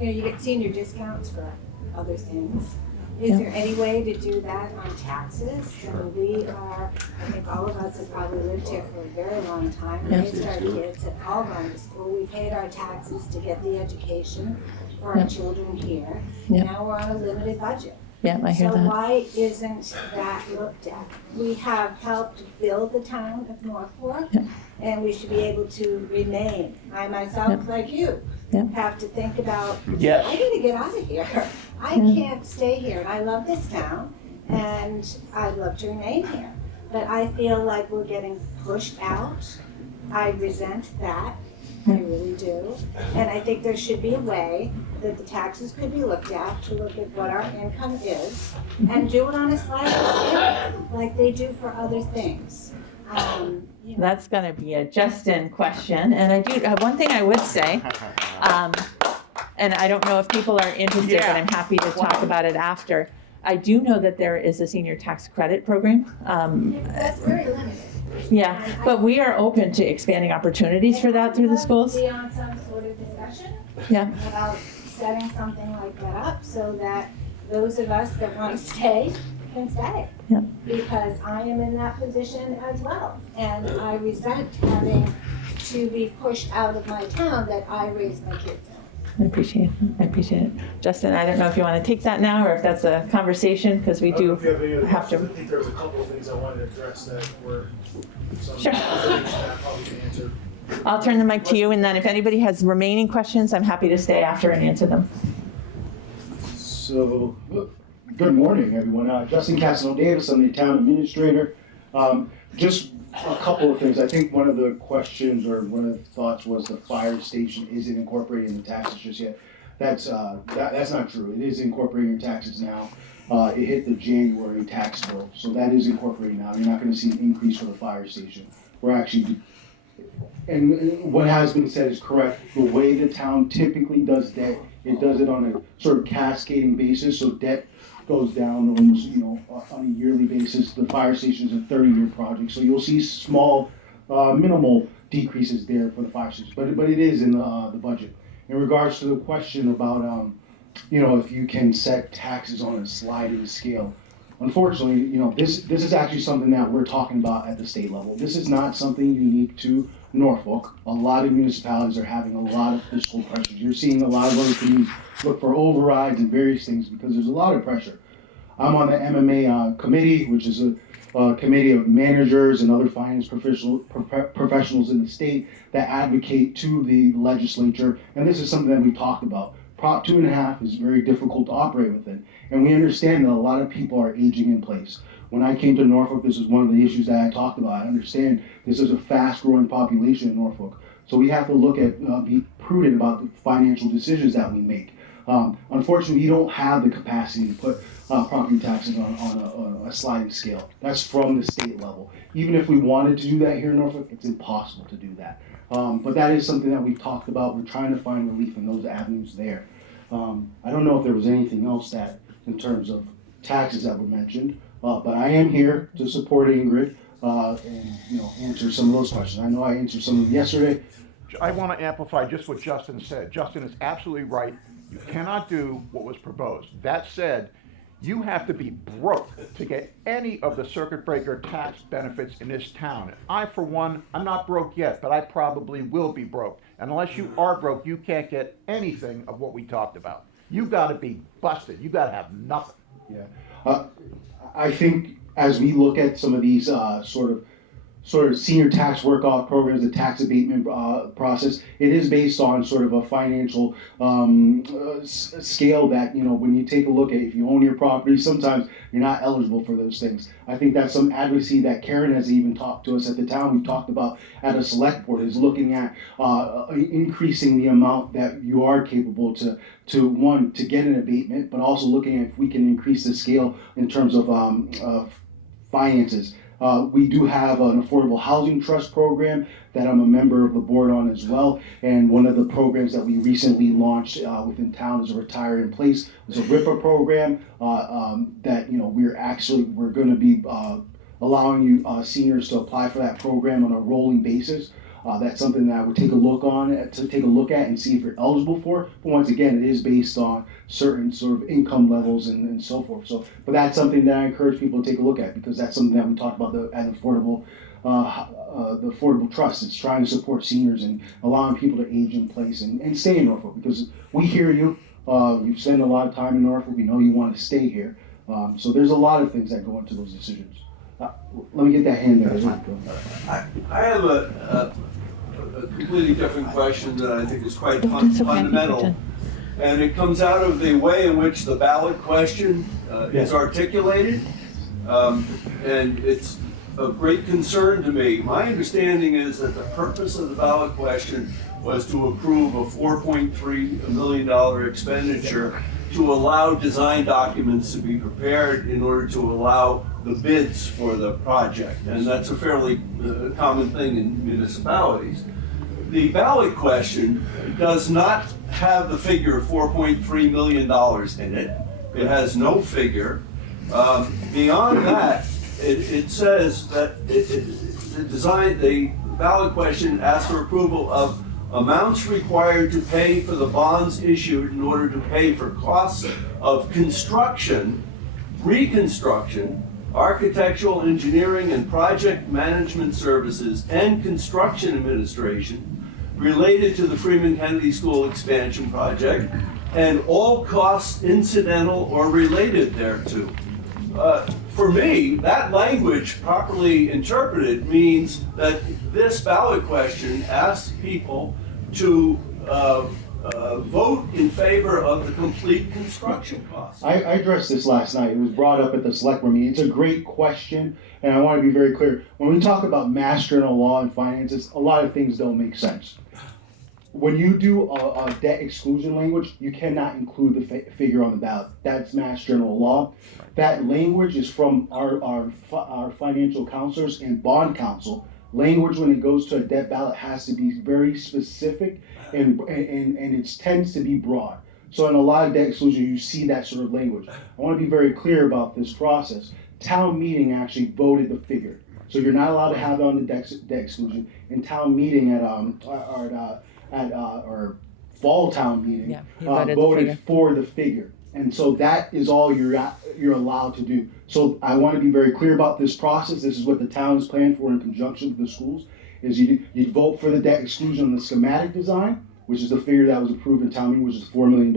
you get senior discounts for other things. Is there any way to do that on taxes? So we are, I think all of us have probably lived here for a very long time, raised our kids, have all gone to school. We paid our taxes to get the education for our children here. Yep. Now we're on a limited budget. Yeah, I hear So that. why isn't that looked at? We have helped build the town of Norfolk, Yeah. and we should be able to remain. I myself, like you, Yeah. have to think about, Yes. I gotta get out of here. I can't stay here, and I love this town, and I'd love to remain here. But I feel like we're getting pushed out. I resent that, I really do. And I think there should be a way that the taxes could be looked at, to look at what our income is, and do it on a sliding scale, like they do for other things. You know, That's going to be a Justin question. And I do, one thing I would say, and I don't know if people are interested, but I'm happy to talk about it after. I do know that there is a senior tax credit program. That's very limited. Yeah, but we are open to expanding opportunities for that through the schools. Be on some sort of discussion Yeah, about setting something like that up so that those of us that want to stay can stay. Yeah. Because I am in that position as well. And I resent having to be pushed out of my town that I raised my kids in. I appreciate it. I appreciate it. Justin, I don't know if you want to take that now or if that's a conversation, because we do have I to. think there was a couple of things I wanted to address that were some Sure. information that I probably can answer. I'll turn the mic to you, and then if anybody has remaining questions, I'm happy to stay after and answer them. So, good morning, everyone. Justin Casanel Davis, I'm the town administrator. Just a couple of things. I think one of the questions or one of the thoughts was the fire station isn't incorporating the taxes just yet. That's not true. It is incorporating taxes now. It hit the January tax bill, so that is incorporating now. You're not going to see an increase for the fire station. We're actually, and what has been said is correct. The way the town typically does debt, it does it on a sort of cascading basis. So debt goes down almost, on a yearly basis. The fire station is a 30-year project, so you'll see small, minimal decreases there for the fire station. But it is in the budget. In regards to the question about, if you can set taxes on a sliding scale, unfortunately, this is actually something that we're talking about at the state level. This is not something unique to Norfolk. A lot of municipalities are having a lot of fiscal pressures. You're seeing a lot of other communities look for overrides and various things because there's a lot of pressure. I'm on the MMA committee, which is a committee of managers and other finance professionals in the state that advocate to the legislature, and this is something that we talked about. Prop 2.5 is very difficult to operate within, and we understand that a lot of people are aging in place. When I came to Norfolk, this is one of the issues that I talked about. I understand this is a fast-growing population in Norfolk, so we have to look at, be prudent about the financial decisions that we make. Unfortunately, you don't have the capacity to put property taxes on a sliding scale. That's from the state level. Even if we wanted to do that here in Norfolk, it's impossible to do that. But that is something that we've talked about. We're trying to find relief in those avenues there. I don't know if there was anything else that, in terms of taxes that were mentioned, but I am here to support Ingrid and answer some of those questions. I know I answered some of them yesterday. I want to amplify just what Justin said. Justin is absolutely right. You cannot do what was proposed. That said, you have to be broke to get any of the circuit breaker tax benefits in this town. I, for one, I'm not broke yet, but I probably will be broke. And unless you are broke, you can't get anything of what we talked about. You got to be busted. You got to have nothing. Yeah, I think as we look at some of these sort of senior tax work-off programs, the tax abatement process, it is based on sort of a financial scale that, when you take a look at, if you own your property, sometimes you're not eligible for those things. I think that's some advocacy that Karen has even talked to us at the town. We've talked about at a select board is looking at increasing the amount that you are capable to get an abatement, but also looking at if we can increase the scale in terms of finances. We do have an affordable housing trust program that I'm a member of the board on as well. And one of the programs that we recently launched within town is a Retire in Place. It's a RIPA program that we're going to be allowing you seniors to apply for that program on a rolling basis. That's something that I would take a look at and see if you're eligible for. But once again, it is based on certain sort of income levels and so forth. But that's something that I encourage people to take a look at because that's something that we talked about the affordable trust. It's trying to support seniors and allowing people to age in place and stay in Norfolk because we hear you. You spend a lot of time in Norfolk. We know you want to stay here. So there's a lot of things that go into those decisions. Let me get that hand there. I have a completely different question that I think is quite That's okay. fundamental. And it comes out of the way in which the ballot question is articulated. And it's of great concern to me. My understanding is that the purpose of the ballot question was to approve a $4.3 million expenditure to allow design documents to be prepared in order to allow the bids for the project. And that's a fairly common thing in municipalities. The ballot question does not have the figure $4.3 million in it. It has no figure. Beyond that, it says that the ballot question asks for approval of amounts required to pay for the bonds issued in order to pay for costs of construction, reconstruction, architectural, engineering, and project management services, and construction administration related to the Freeman-Kennedy School expansion project, and all costs incidental or related thereto. For me, that language properly interpreted means that this ballot question asks people to vote in favor of the complete construction costs. I addressed this last night. It was brought up at the select board meeting. It's a great question, and I want to be very clear. When we talk about Mass General law and finances, a lot of things don't make sense. When you do a debt exclusion language, you cannot include the figure on the ballot. That's Mass General law. That language is from our financial counselors and bond counsel. Language when it goes to a debt ballot has to be very specific and it tends to be broad. So in a lot of debt exclusion, you see that sort of language. I want to be very clear about this process. Town meeting actually voted the figure. So you're not allowed to have it on the debt exclusion. In town meeting at our fall town meeting, voted for the figure. And so that is all you're allowed to do. So I want to be very clear about this process. This is what the town is planning for in conjunction with the schools, is you vote for the debt exclusion on the schematic design, which is the figure that was approved in town meeting, which is $4 million.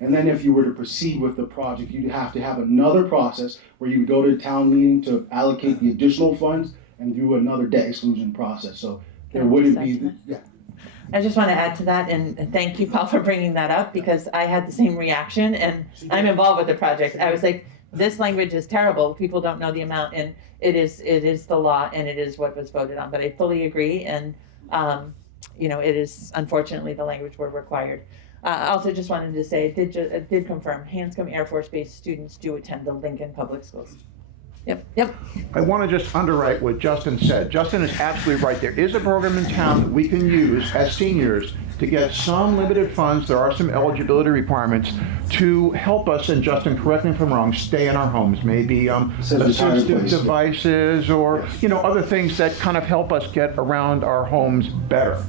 And then if you were to proceed with the project, you'd have to have another process where you would go to town meeting to allocate the additional funds and do another debt exclusion process. So there wouldn't be, I just want to add to that, and thank you, Paul, for bringing that up, because I had the same reaction, and I'm involved with the project. I was like, this language is terrible. People don't know the amount, and it is the law, and it is what was voted on. But I fully agree, and it is unfortunately the language we're required. I also just wanted to say, it did confirm, Hanscom Air Force Base students do attend the Lincoln Public Schools. Yep. I want to just underwrite what Justin said. Justin is absolutely right. There is a program in town that we can use as seniors to get some limited funds. There are some eligibility requirements to help us, and Justin, correct me if I'm wrong, stay in our homes. Maybe assistive devices or other things that kind of help us get around our homes better.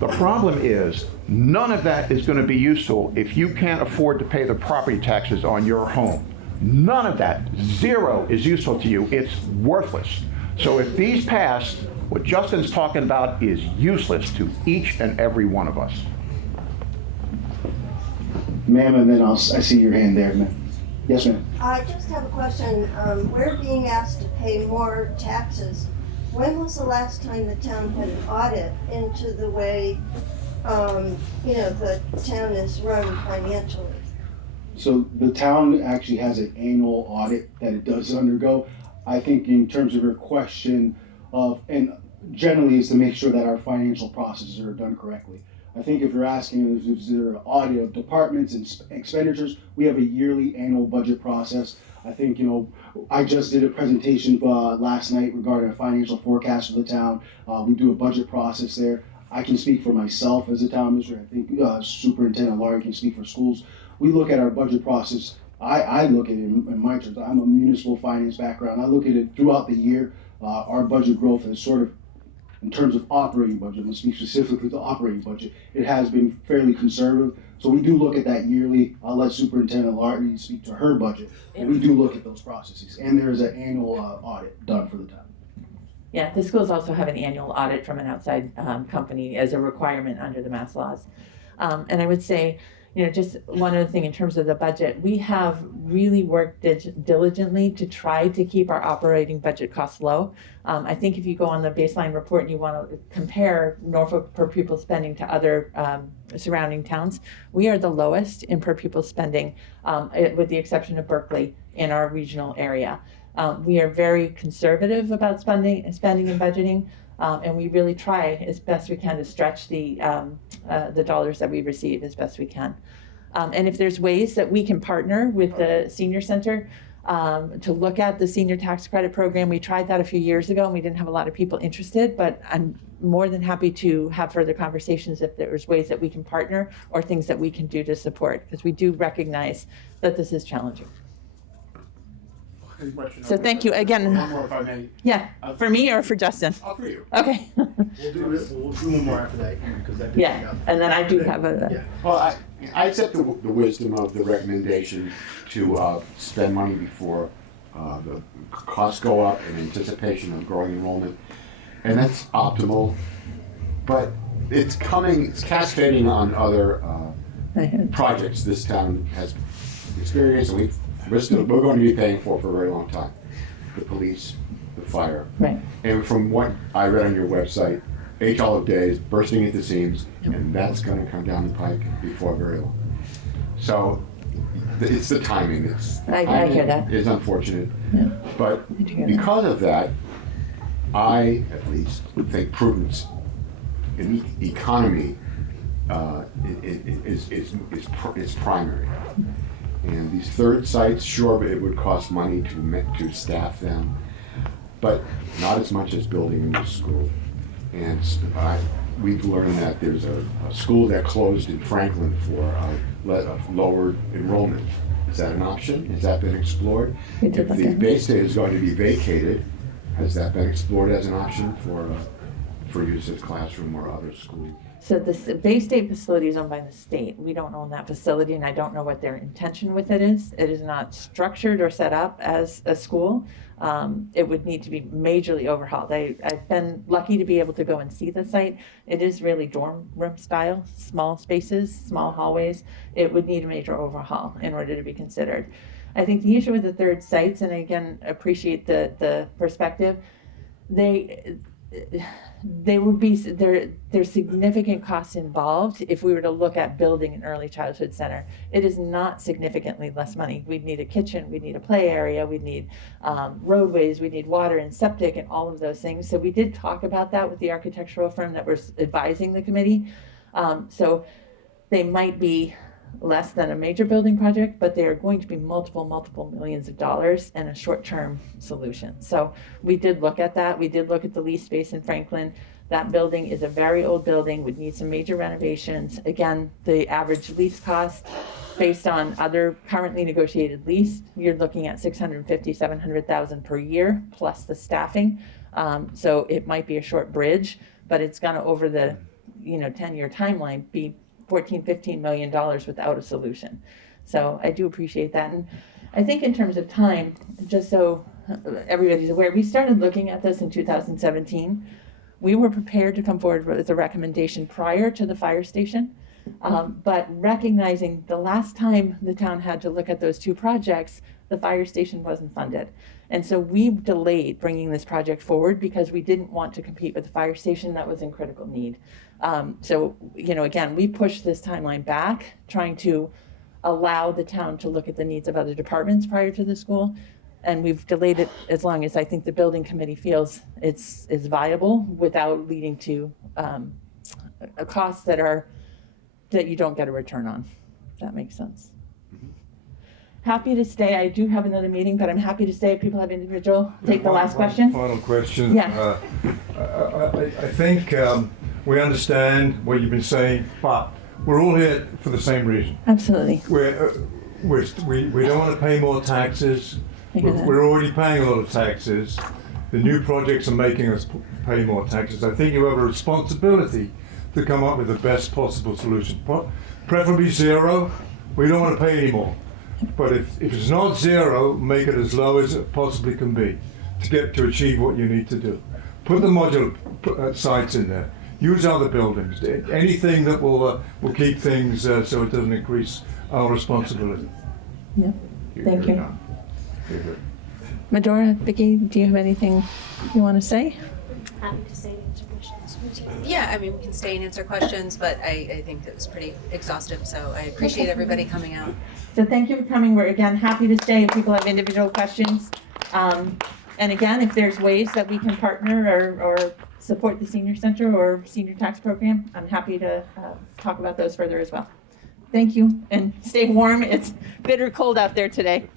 The problem is none of that is going to be useful if you can't afford to pay the property taxes on your home. None of that, zero, is useful to you. It's worthless. So if these pass, what Justin's talking about is useless to each and every one of us. Ma'am, and then I see your hand there, ma'am. Yes, ma'am. I just have a question. We're being asked to pay more taxes. When was the last time the town had an audit into the way, the town is run financially? So the town actually has an annual audit that it does undergo. I think in terms of your question and generally is to make sure that our financial processes are done correctly. I think if you're asking if there an audit of departments and expenditures, we have a yearly annual budget process. I think, I just did a presentation last night regarding a financial forecast for the town. We do a budget process there. I can speak for myself as a town administrator. I think Superintendent Laurie can speak for schools. We look at our budget process. I look at it in my terms. I'm a municipal finance background. I look at it throughout the year. Our budget growth is sort of, in terms of operating budget, I'm going to speak specifically to operating budget, it has been fairly conservative. So we do look at that yearly. I'll let Superintendent Larry speak to her budget. And we do look at those processes. And there is an annual audit done for the town. Yeah, the schools also have an annual audit from an outside company as a requirement under the Mass laws. And I would say, just one other thing in terms of the budget, we have really worked diligently to try to keep our operating budget costs low. I think if you go on the baseline report and you want to compare Norfolk per pupil spending to other surrounding towns, we are the lowest in per pupil spending, with the exception of Berkeley in our regional area. We are very conservative about spending and budgeting. And we really try as best we can to stretch the dollars that we receive as best we can. And if there's ways that we can partner with the senior center to look at the senior tax credit program, we tried that a few years ago and we didn't have a lot of people interested, but I'm more than happy to have further conversations if there's ways that we can partner or things that we can do to support, because we do recognize that this is challenging. So thank you again. One more if I may. Yeah, for me or for Justin? For you. Okay. We'll do one more after that, because that. Yeah, and then I do have a. Yeah. Well, I accept the wisdom of the recommendation to spend money before the costs go up in anticipation of growing enrollment, and that's optimal. But it's cascading on other projects this town has experienced, and we're going to be paying for a very long time. The police, the fire. Right. And from what I read on your website, 8 olive days bursting at the seams, and that's going to come down the pike before very long. So it's the timing. I hear that. It's unfortunate. Yeah. But because of that, I at least think prudence in the economy is primary. And these third sites, sure, it would cost money to staff them, but not as much as building a new school. And we've learned that there's a school that closed in Franklin for lower enrollment. Is that an option? Has that been explored? If the Bay State is going to be vacated, has that been explored as an option for use as classroom or other schooling? So the Bay State facility is owned by the state. We don't own that facility, and I don't know what their intention with it is. It is not structured or set up as a school. It would need to be majorly overhauled. I've been lucky to be able to go and see the site. It is really dorm room style, small spaces, small hallways. It would need a major overhaul in order to be considered. I think the issue with the third sites, and again, appreciate the perspective, there's significant costs involved if we were to look at building an early childhood center. It is not significantly less money. We'd need a kitchen, we'd need a play area, we'd need roadways, we'd need water and septic and all of those things. So we did talk about that with the architectural firm that was advising the committee. So they might be less than a major building project, but they are going to be multiple millions of dollars and a short-term solution. So we did look at that. We did look at the lease space in Franklin. That building is a very old building, would need some major renovations. Again, the average lease cost based on other currently negotiated lease, you're looking at $650,000, $700,000 per year plus the staffing. So it might be a short bridge, but it's gonna over the 10-year timeline be $14-15 million without a solution. So I do appreciate that. And I think in terms of time, just so everybody's aware, we started looking at this in 2017. We were prepared to come forward with a recommendation prior to the fire station, but recognizing the last time the town had to look at those two projects, the fire station wasn't funded. And so we delayed bringing this project forward because we didn't want to compete with the fire station that was in critical need. So, again, we pushed this timeline back, trying to allow the town to look at the needs of other departments prior to the school. And we've delayed it as long as I think the building committee feels it's viable without leading to a costs that you don't get a return on, if that makes sense. Happy to stay. I do have another meeting, but I'm happy to stay if people have individual. Take the last question. Final question. Yeah. I think we understand what you've been saying, but we're all here for the same reason. Absolutely. We don't want to pay more taxes. We're already paying a lot of taxes. The new projects are making us pay more taxes. I think you have a responsibility to come up with the best possible solution. Preferably zero. We don't want to pay any more. But if it's not zero, make it as low as it possibly can be to achieve what you need to do. Put the modular sites in there. use other buildings, anything that will keep things so it doesn't increase our responsibility. Yeah. Thank you. Very good. Medora, Vicki, do you have anything you want to say? Happy to stay and answer questions. Yeah, I mean, we can stay and answer questions, but I think that was pretty exhaustive, so I appreciate everybody coming out. So thank you for coming. We're again happy to stay if people have individual questions. And again, if there's ways that we can partner or support the senior center or senior tax program, I'm happy to talk about those further as well. Thank you, and stay warm. It's bitter cold out there today.